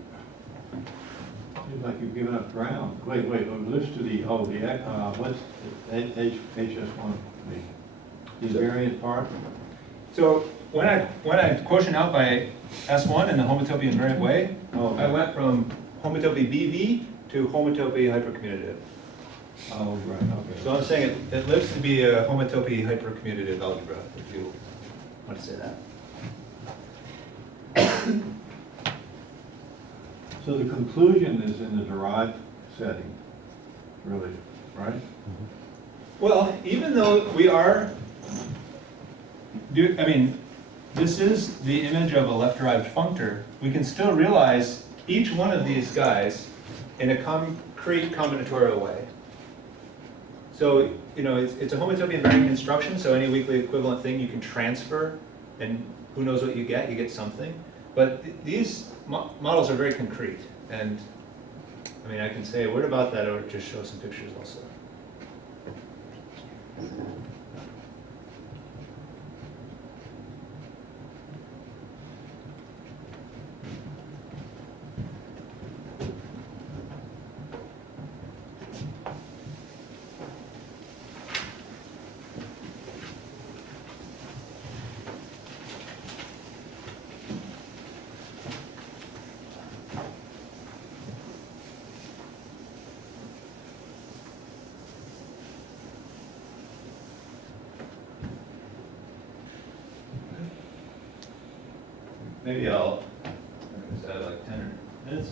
seems like you've given up ground. Wait, lives to the, what's HS1 mean? The invariant part? So when I quotient out by S1 in the homotopy invariant way, Oh, I went from homotopy BV to homotopy hypercommutative. Oh, right, okay. So I'm saying it lives to be a homotopy hypercommutative algebra, if you want to say that. So the conclusion is in the derived setting, really, right? Well, even though we are, this is the image of a left-derived functor, we can still realize each one of these guys in a concrete combinatorial way. So, it's a homotopy invariant construction, so any weakly equivalent thing you can transfer, and who knows what you get something. But these models are very concrete, and I can say a word about that or just show some pictures also. Maybe I'll like 10 minutes.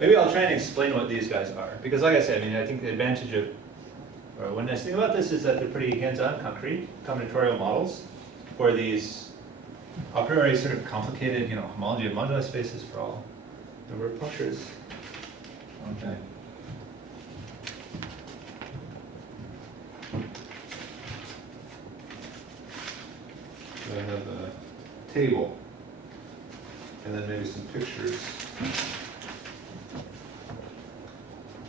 Maybe I'll try and explain what these guys are, because like I said, I think the advantage of, or one nice thing about this is that they're pretty hands-on, concrete, combinatorial models for these a priori sort of complicated, homology of moduli spaces for all the word punctures. Okay. So I have a table, and then maybe some pictures.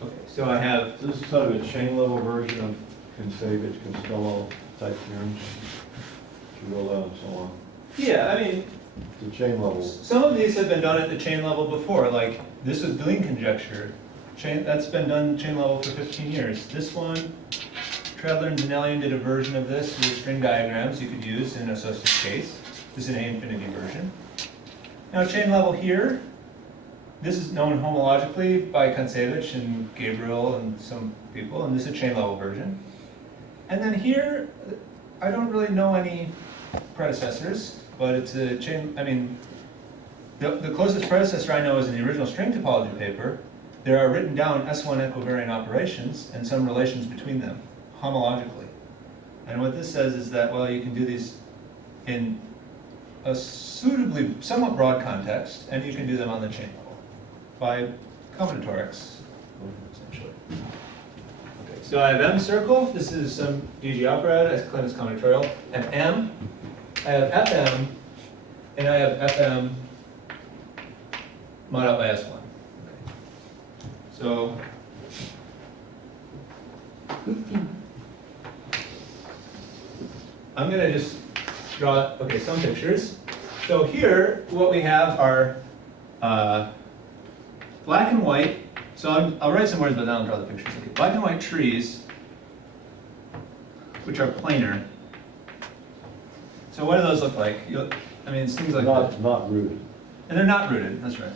Okay, so I have, So this is sort of a chain level version of Kinsevich, Costello type theorems, Chirola and so on. yeah, It's a chain level. some of these have been done at the chain level before, like this is the Lean conjecture. That's been done chain level for 15 years. This one, Treadler and Zanellian did a version of this with string diagrams you could use in associative case. This is an A infinity version. Now chain level here, this is known homologically by Kinsevich and Gabriel and some people, and this is a chain level version. And then here, I don't really know any predecessors, but it's a chain, the closest predecessor I know is in the original string topology paper. There are written down S1 equivariant operations and some relations between them, homologically. And what this says is that, well, you can do these in a suitably, somewhat broad context, and you can do them on the chain level by combinatorics, essentially. Okay, so I have M circle, this is some DG operad, I claim it's combinatorial, and M, I have FM, and I have FM mod out by S1. Okay. So, I'm going to just draw, some pictures. So here, what we have are black and white. So I'll write some words, but then I'll draw the pictures. Okay. Black and white trees, which are planar. So what do those look like? I mean, it's things like that. Not rooted. And they're not rooted, that's right.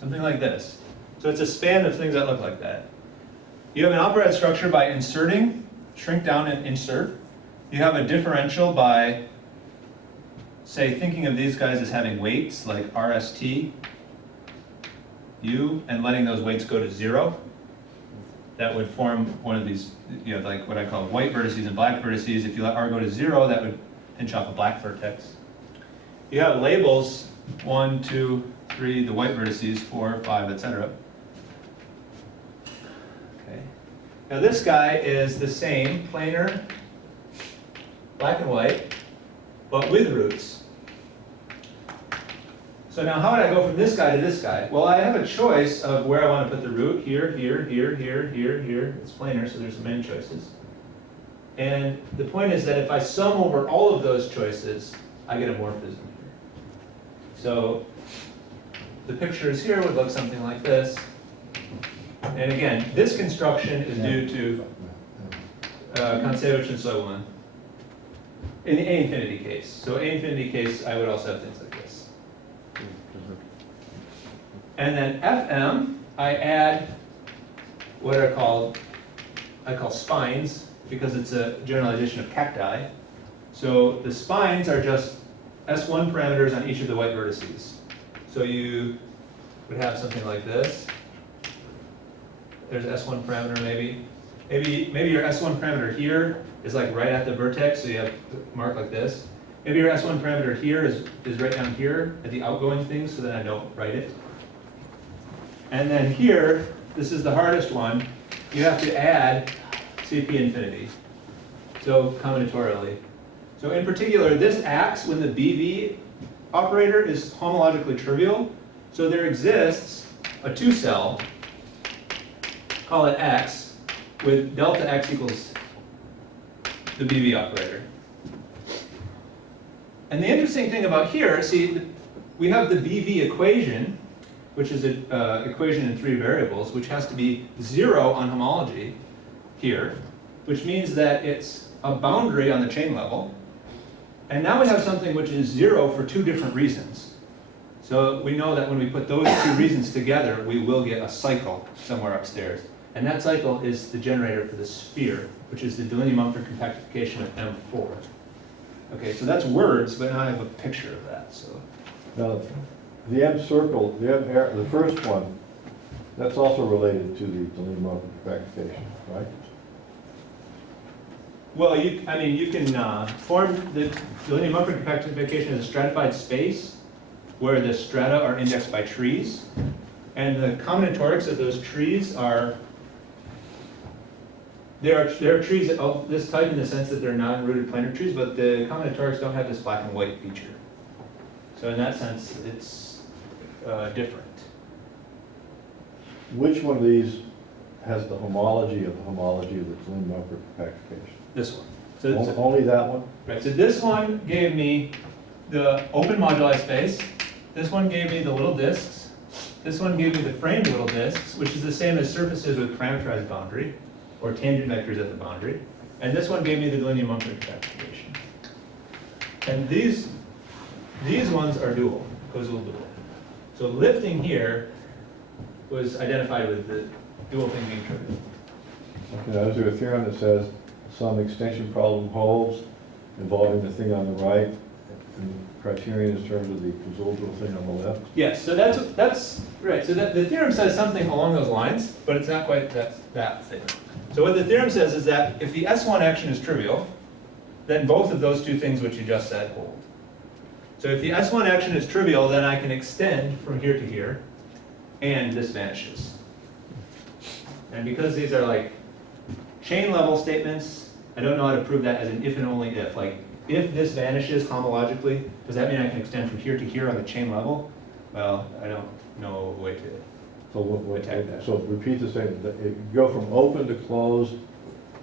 Something like this. So it's a span of things that look like that. You have an operaad structure by inserting, shrink down and insert. You have a differential by, say, thinking of these guys as having weights like RST, U, and letting those weights go to 0. That would form one of these, you know, like what I call white vertices and black vertices. If you let R go to 0, that would pinch off a black vertex. You have labels, 1, 2, 3, the white vertices, 4, 5, etc. Okay. Now this guy is the same, planar, black and white, but with roots. So now how would I go from this guy to this guy? Well, I have a choice of where I want to put the root, here, here, here, here, here, here. It's planar, so there's many choices. And the point is that if I sum over all of those choices, I get a morphism here. So the pictures here would look something like this. And again, this construction is due to Koszul and so on. In the A infinity case. So A infinity case, I would also have things like this. And then Fm, I add what are called, I call spines, because it's a generalization of cacti. So the spines are just S1 parameters on each of the white vertices. So you would have something like this. There's S1 parameter maybe. Maybe your S1 parameter here is like right at the vertex, so you have a mark like this. Maybe your S1 parameter here is right down here at the outgoing thing, so then I don't write it. And then here, this is the hardest one, you have to add CP infinity, so combinatorially. So in particular, this acts when the BV operator is homologically trivial. So there exists a 2-cell, call it X, with delta X equals the BV operator. And the interesting thing about here, see, we have the BV equation, which is an equation in 3 variables, which has to be 0 on homology here, which means that it's a boundary on the chain level. And now we have something which is 0 for 2 different reasons. So we know that when we put those 2 reasons together, we will get a cycle somewhere upstairs. And that cycle is the generator for the sphere, which is the Deligne-Mumford compactification of M4. Okay, so that's words, but now I have a picture of that. So Now, the M circle, the first one, that's also related to the Deligne-Mumford compactification, right? well, you can form the Deligne-Mumford compactification as a stratified space where the strata are indexed by trees. And the combinatorics of those trees are, there are trees of this type in the sense that they're non-rooted planar trees, but the combinatorics don't have this black and white feature. So in that sense, it's different. Which one of these has the homology of the Deligne-Mumford compactification? This one. So it's, Only that one? right, so this one gave me the open moduli space. This one gave me the little disks. This one gave me the framed little disks, which is the same as surfaces with parameterized boundary, or tangent vectors at the boundary. And this one gave me the Deligne-Mumford compactification. And these ones are dual, Koszul dual. So lifting here was identified with the dual thing being trivial. Okay, now is there a theorem that says some extension problem holds involving the thing on the right, and criterion in terms of the Koszul dual thing on the left? Yes, so that's right. So that the theorem says something along those lines, but it's not quite that thing. So what the theorem says is that if the S1 action is trivial, then both of those 2 things which you just said hold. So if the S1 action is trivial, then I can extend from here to here, and this vanishes. And because these are like chain level statements, I don't know how to prove that as an if and only if. Like, if this vanishes homologically, does that mean I can extend from here to here on the chain level? Well, I don't know a way to. So Attack that. so repeat the statement, you go from open to closed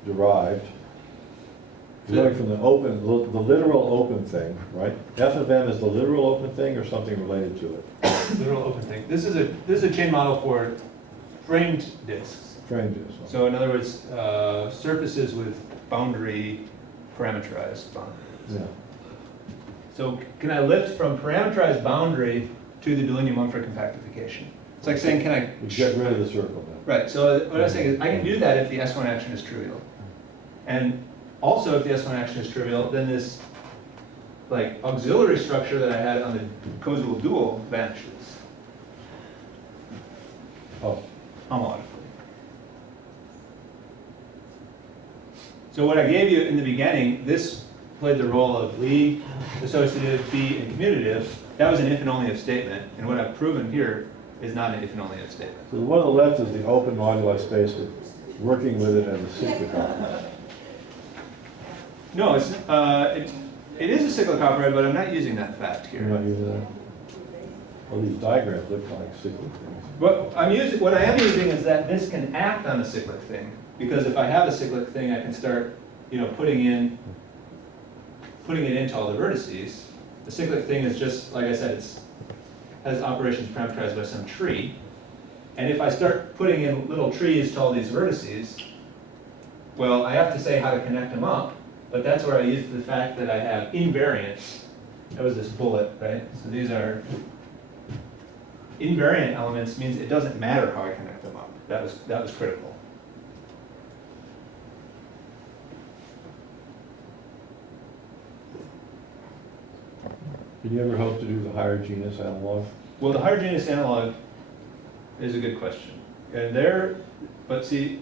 derived. You're going from the open, the literal open thing, right? F of M is the literal open thing or something related to it? Literal open thing. This is a chain model for framed disks. Fringes. So in other words, surfaces with boundary parameterized boundaries. Yeah. So can I lift from parameterized boundary to the delineum for compactification? It's like saying, can I? You get rid of the circle then. Right, so what I'm saying is I can do that if the S1 action is trivial. And also if the S1 action is trivial, then this like auxiliary structure that I had on the Koszul dual vanishes Oh, homologically. So what I gave you in the beginning, this played the role of Lie, associative, B, and commutative. That was an if and only if statement, and what I've proven here is not an if and only if statement. so the one on the left is the open moduli space with working with it as a cyclic operator. No, it is a cyclic operator, but I'm not using that fact You're here. not using that? Well, these diagrams look like cyclic things. What I am using is that this can act on a cyclic thing, because if I have a cyclic thing, I can start, putting it into all the vertices. The cyclic thing is just, like I said, has operations parameterized by some tree. And if I start putting in little trees to all these vertices, well, I have to say how to connect them up, but that's where I use the fact that I have invariants. That was this bullet, right? So these are invariant elements, means it doesn't matter how I connect them up. That was critical. Did you ever hope to do the higher genus analog? Well, the higher genus analog is a good question. But see,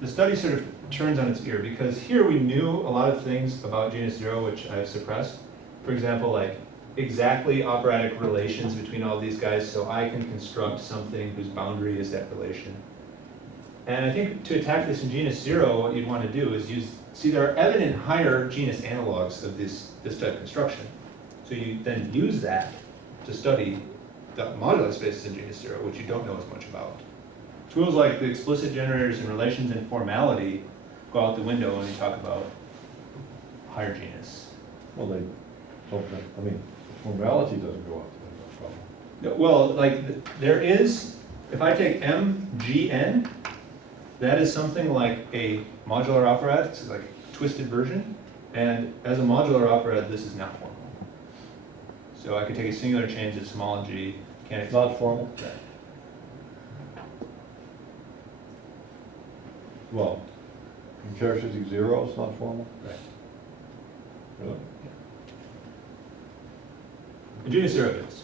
the study sort of turns on its ear, because here we knew a lot of things about genus 0, which I've suppressed. For example, like exactly operatic relations between all these guys, so I can construct something whose boundary is that relation. And I think to attack this in genus 0, what you'd want to do is there are evident higher genus analogs of this type of construction. So you then use that to study the moduli spaces in genus 0, which you don't know as much about. Tools like the explicit generators and relations and formality go out the window when you talk about higher genus. Well, they hope that, formality doesn't go up the window, probably. No, well, like there is, if I take MGN, that is something like a modular operad. It's like a twisted version. And as a modular operad, this is not formal. So I could take a singular change of small g. Can't It's not formal? Right. Well, in characteristic 0, it's not formal? Right. Really? In genus 0 it is.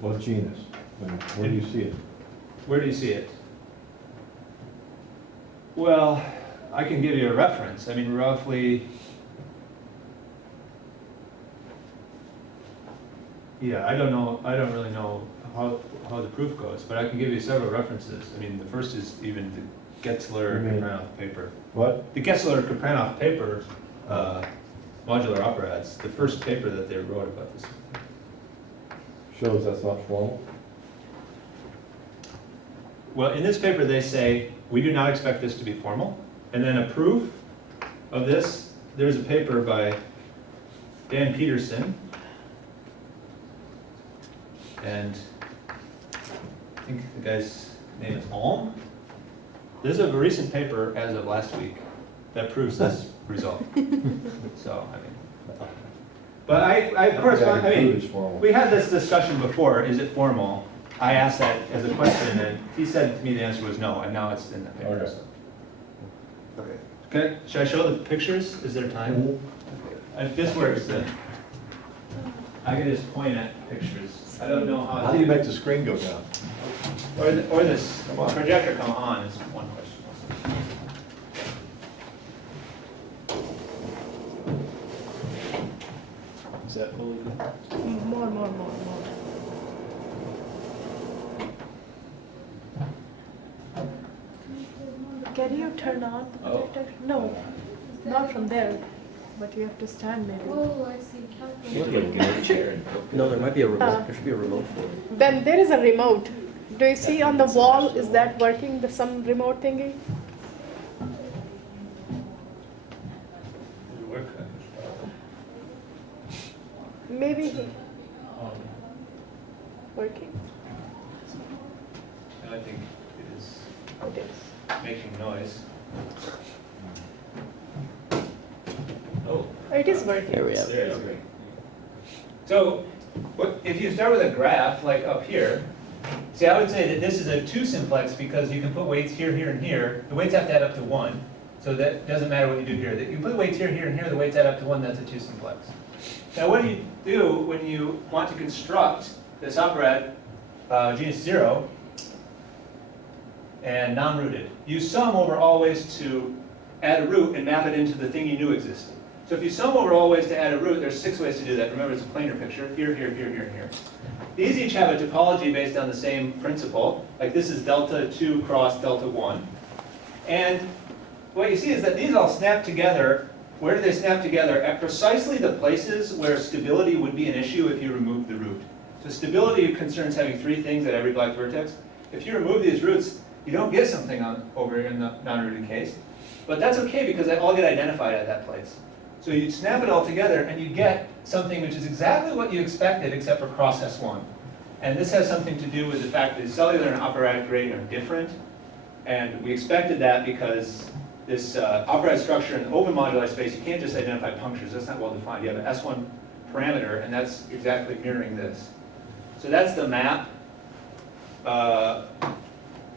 What genus? Where do you see it? Where do you see it? Well, I can give you a reference. Roughly, yeah, I don't really know how the proof goes, but I can give you several references. The first is even the Getzler-Kapranov paper. What? The Getzler-Kapranov paper, modular operads, the first paper that they wrote about this. Shows that's not formal? Well, in this paper they say, we do not expect this to be formal. And then a proof of this, there's a paper by Dan Peterson. And I think the guy's name is Alm. This is a recent paper as of last week that proves this result. So, but of course, we had this discussion before, is it formal? I asked that as a question, and he said to me the answer was no, and now it's in the paper. Okay. Okay, should I show the pictures? Is there time? If this works, then I can just point at pictures. I don't know how. How do you make the screen go down? Or this projector come on is one question. Is that fully good? More. Can you turn on the Oh. projector? No, not from there, but you have to stand maybe. Oh, I see. Look like a chair. No, there might be a remote. There should be a remote for it. Then there is a remote. Do you see on the wall, is that working, some remote thingy? Maybe working. I think it is. It is. making noise. Oh. It is working. There we have There you go. So, if you start with a graph, like up here, see, I would say that this is a 2 simplex because you can put weights here, here, and here. The weights have to add up to 1. So that doesn't matter what you do here. You put weights here, here, and here, the weights add up to 1, that's a 2 simplex. Now what do you do when you want to construct this operad genus 0 and non-rooted? You sum over all ways to add a root and map it into the thing you knew existed. So if you sum over all ways to add a root, there's 6 ways to do that. Remember, it's a planar picture. Here, here, here, here, and here. These each have a topology based on the same principle. Like this is delta 2 cross delta 1. And what you see is that these all snap together. Where do they snap together? At precisely the places where stability would be an issue if you remove the root. So stability concerns having 3 things at every black vertex. If you remove these roots, you don't get something over in the non-rooted case. But that's okay because they all get identified at that place. So you snap it all together and you get something which is exactly what you expected except for cross S1. And this has something to do with the fact that cellular and operatic gradient are different. And we expected that because this operatic structure in the open moduli space, you can't just identify punctures. That's not well defined. You have an S1 parameter, and that's exactly mirroring this. So that's the map.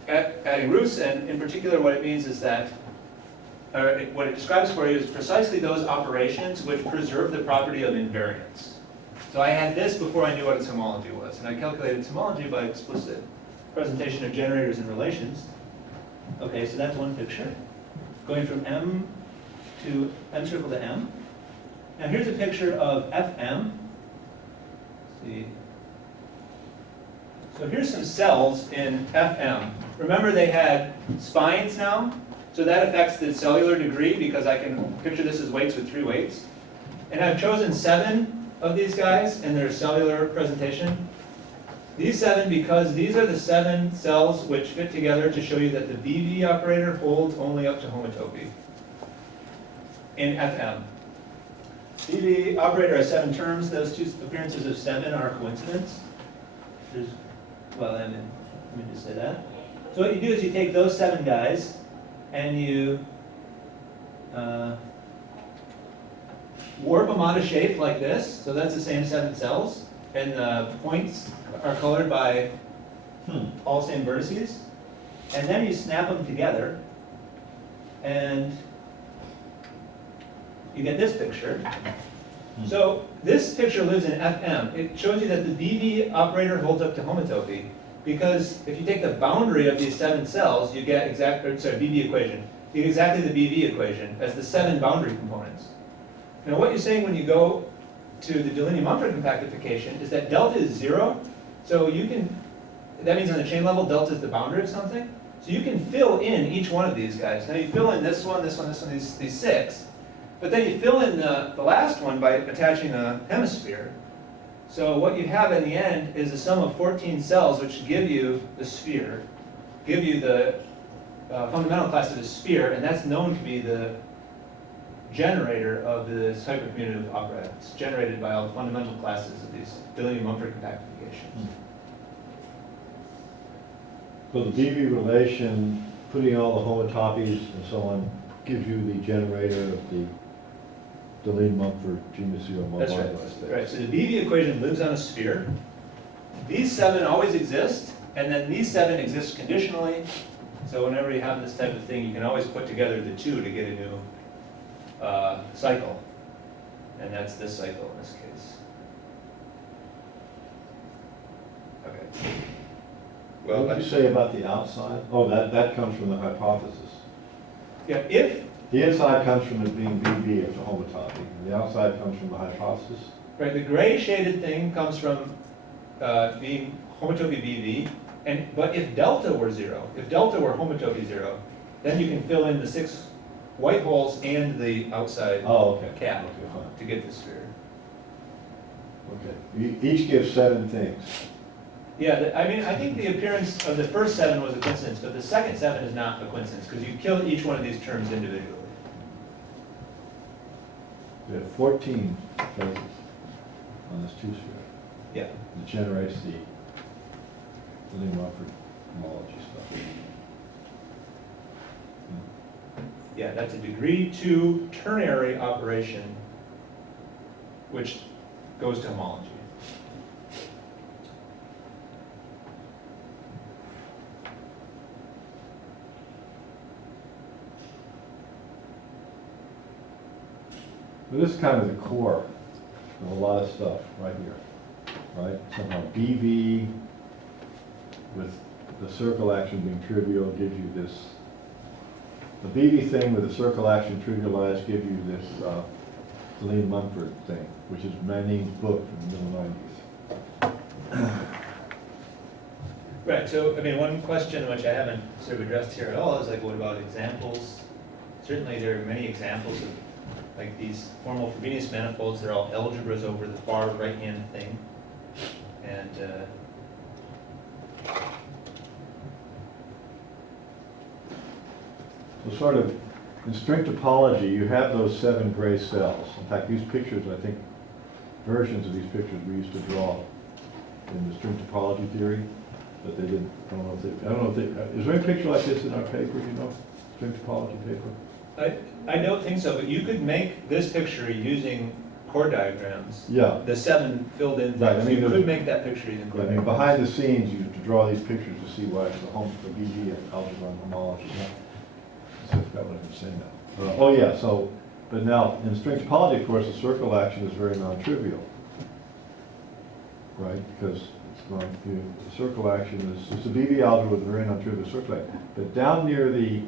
Adding roots, and in particular what it means is that, what it describes for you is precisely those operations which preserve the property of invariance. So I had this before I knew what its homology was, and I calculated its homology by explicit presentation of generators and relations. Okay, so that's one picture. Going from M to M circle to M. Now here's a picture of FM. See. So here's some cells in FM. Remember they had spines now? So that affects the cellular degree because I can picture this as weights with 3 weights. And I've chosen 7 of these guys in their cellular presentation. These 7 because these are the 7 cells which fit together to show you that the BV operator holds only up to homotopy in FM. BV operator has 7 terms. Those 2 appearances of 7 are a coincidence. Let me just say that. So what you do is you take those 7 guys and you warp them out of shape like this. So that's the same 7 cells. And the points are colored by all same vertices. And then you snap them together. And you get this picture. So this picture lives in FM. It shows you that the BV operator holds up to homotopy. Because if you take the boundary of these 7 cells, you get BV equation. You get exactly the BV equation as the 7 boundary components. Now what you're saying when you go to the Delaney-Mumford compactification is that delta is 0. So you can, that means on the chain level, delta is the boundary of something. So you can fill in each one of these guys. Now you fill in this one, this one, this one, these 6. But then you fill in the last one by attaching a hemisphere. So what you have in the end is a sum of 14 cells which give you the sphere, give you the fundamental class of the sphere, and that's known to be the generator of this hypercommutive operads. It's generated by all the fundamental classes of these Delaney-Mumford compactifications. So the BV relation, putting all the homotopies and so on, gives you the generator of the Delaney-Mumford genus 0 That's moduli right. space. Right. So the BV equation lives on a sphere. These 7 always exist, and then these 7 exist conditionally. So whenever you have this type of thing, you can always put together the 2 to get a new cycle. And that's this cycle in this case. Okay. Well, What did you say about the outside? Oh, that comes from the hypothesis. yeah, if The inside comes from it being BV as a homotopy, and the outside comes from the hypothesis. right, the gray shaded thing comes from being homotopy BV, but if delta were 0, if delta were homotopy 0, then you can fill in the 6 white holes and the outside Oh, okay. cap Okay, fine. to get the sphere. Okay. Each gives 7 things. Yeah, I mean, I think the appearance of the first 7 was a coincidence, but the second 7 is not a coincidence, because you kill each one of these terms individually. We have 14 faces on this 2-sphere. Yeah. That generates the Delaney-Mumford homology stuff. Yeah, that's a degree 2 ternary operation, which goes to homology. But this is kind of the core of a lot of stuff right here, right? Somehow BV with the circle action being trivial gives you this. The BV thing with the circle action trivialized gives you this Celine Mumford thing, which is Manning's book from the middle 90s. Right, so, I mean, one question which I haven't sort of addressed here at all is like, what about examples? Certainly there are many examples of like these formal Frobenius manifolds. They're all algebras over the far right-hand thing. And So sort of, in string topology, you have those 7 gray cells. In fact, these pictures, I think, versions of these pictures we used to draw in the string topology theory, but they didn't, I don't know if they, is there any picture like this in our paper, you know? String topology paper? I don't think so, but you could make this picture using chord diagrams. Yeah. The 7 filled in Right, I things. mean, You there's- could make that picture using I chord mean, diagrams. behind the scenes, you have to draw these pictures to see why the BG and algebra and homology. I forgot what I was saying now. Oh, yeah, so, but now, in string topology, of course, the circle action is very non-trivial. Right, because it's going, the circle action is, it's a BV algebra with a very non-trivial circle action. But down near the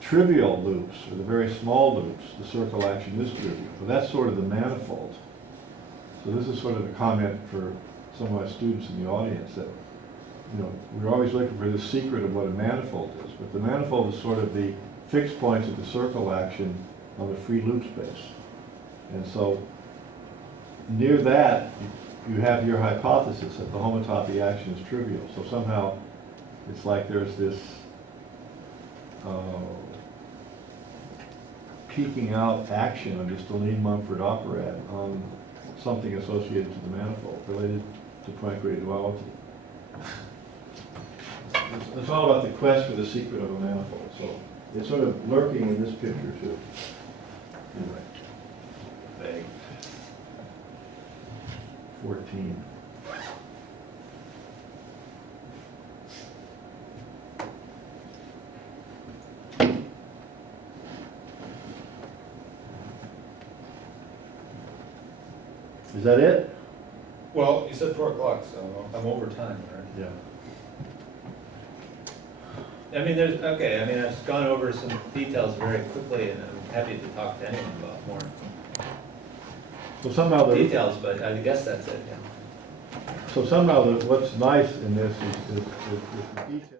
trivial loops, or the very small loops, the circle action is trivial. So that's sort of the manifold. So this is sort of a comment for some of my students in the audience that, you know, we're always looking for the secret of what a manifold is. But the manifold is sort of the fixed points of the circle action on the free loop space. And so near that, you have your hypothesis that the homotopy action is trivial. So somehow it's like there's this peeking out action of this Celine Mumford operad on something associated to the manifold related to Poincare duality. It's all about the quest for the secret of a manifold. So it's sort of lurking in this picture too. Anyway. Vague. 14. Is that it? Well, you said 4 o'clock, so I'm over time, right? Yeah. I mean, I've gone over some details very quickly, and I'm happy to talk to anyone about more So somehow details, but I guess that's it, yeah. what's nice in this is the detail.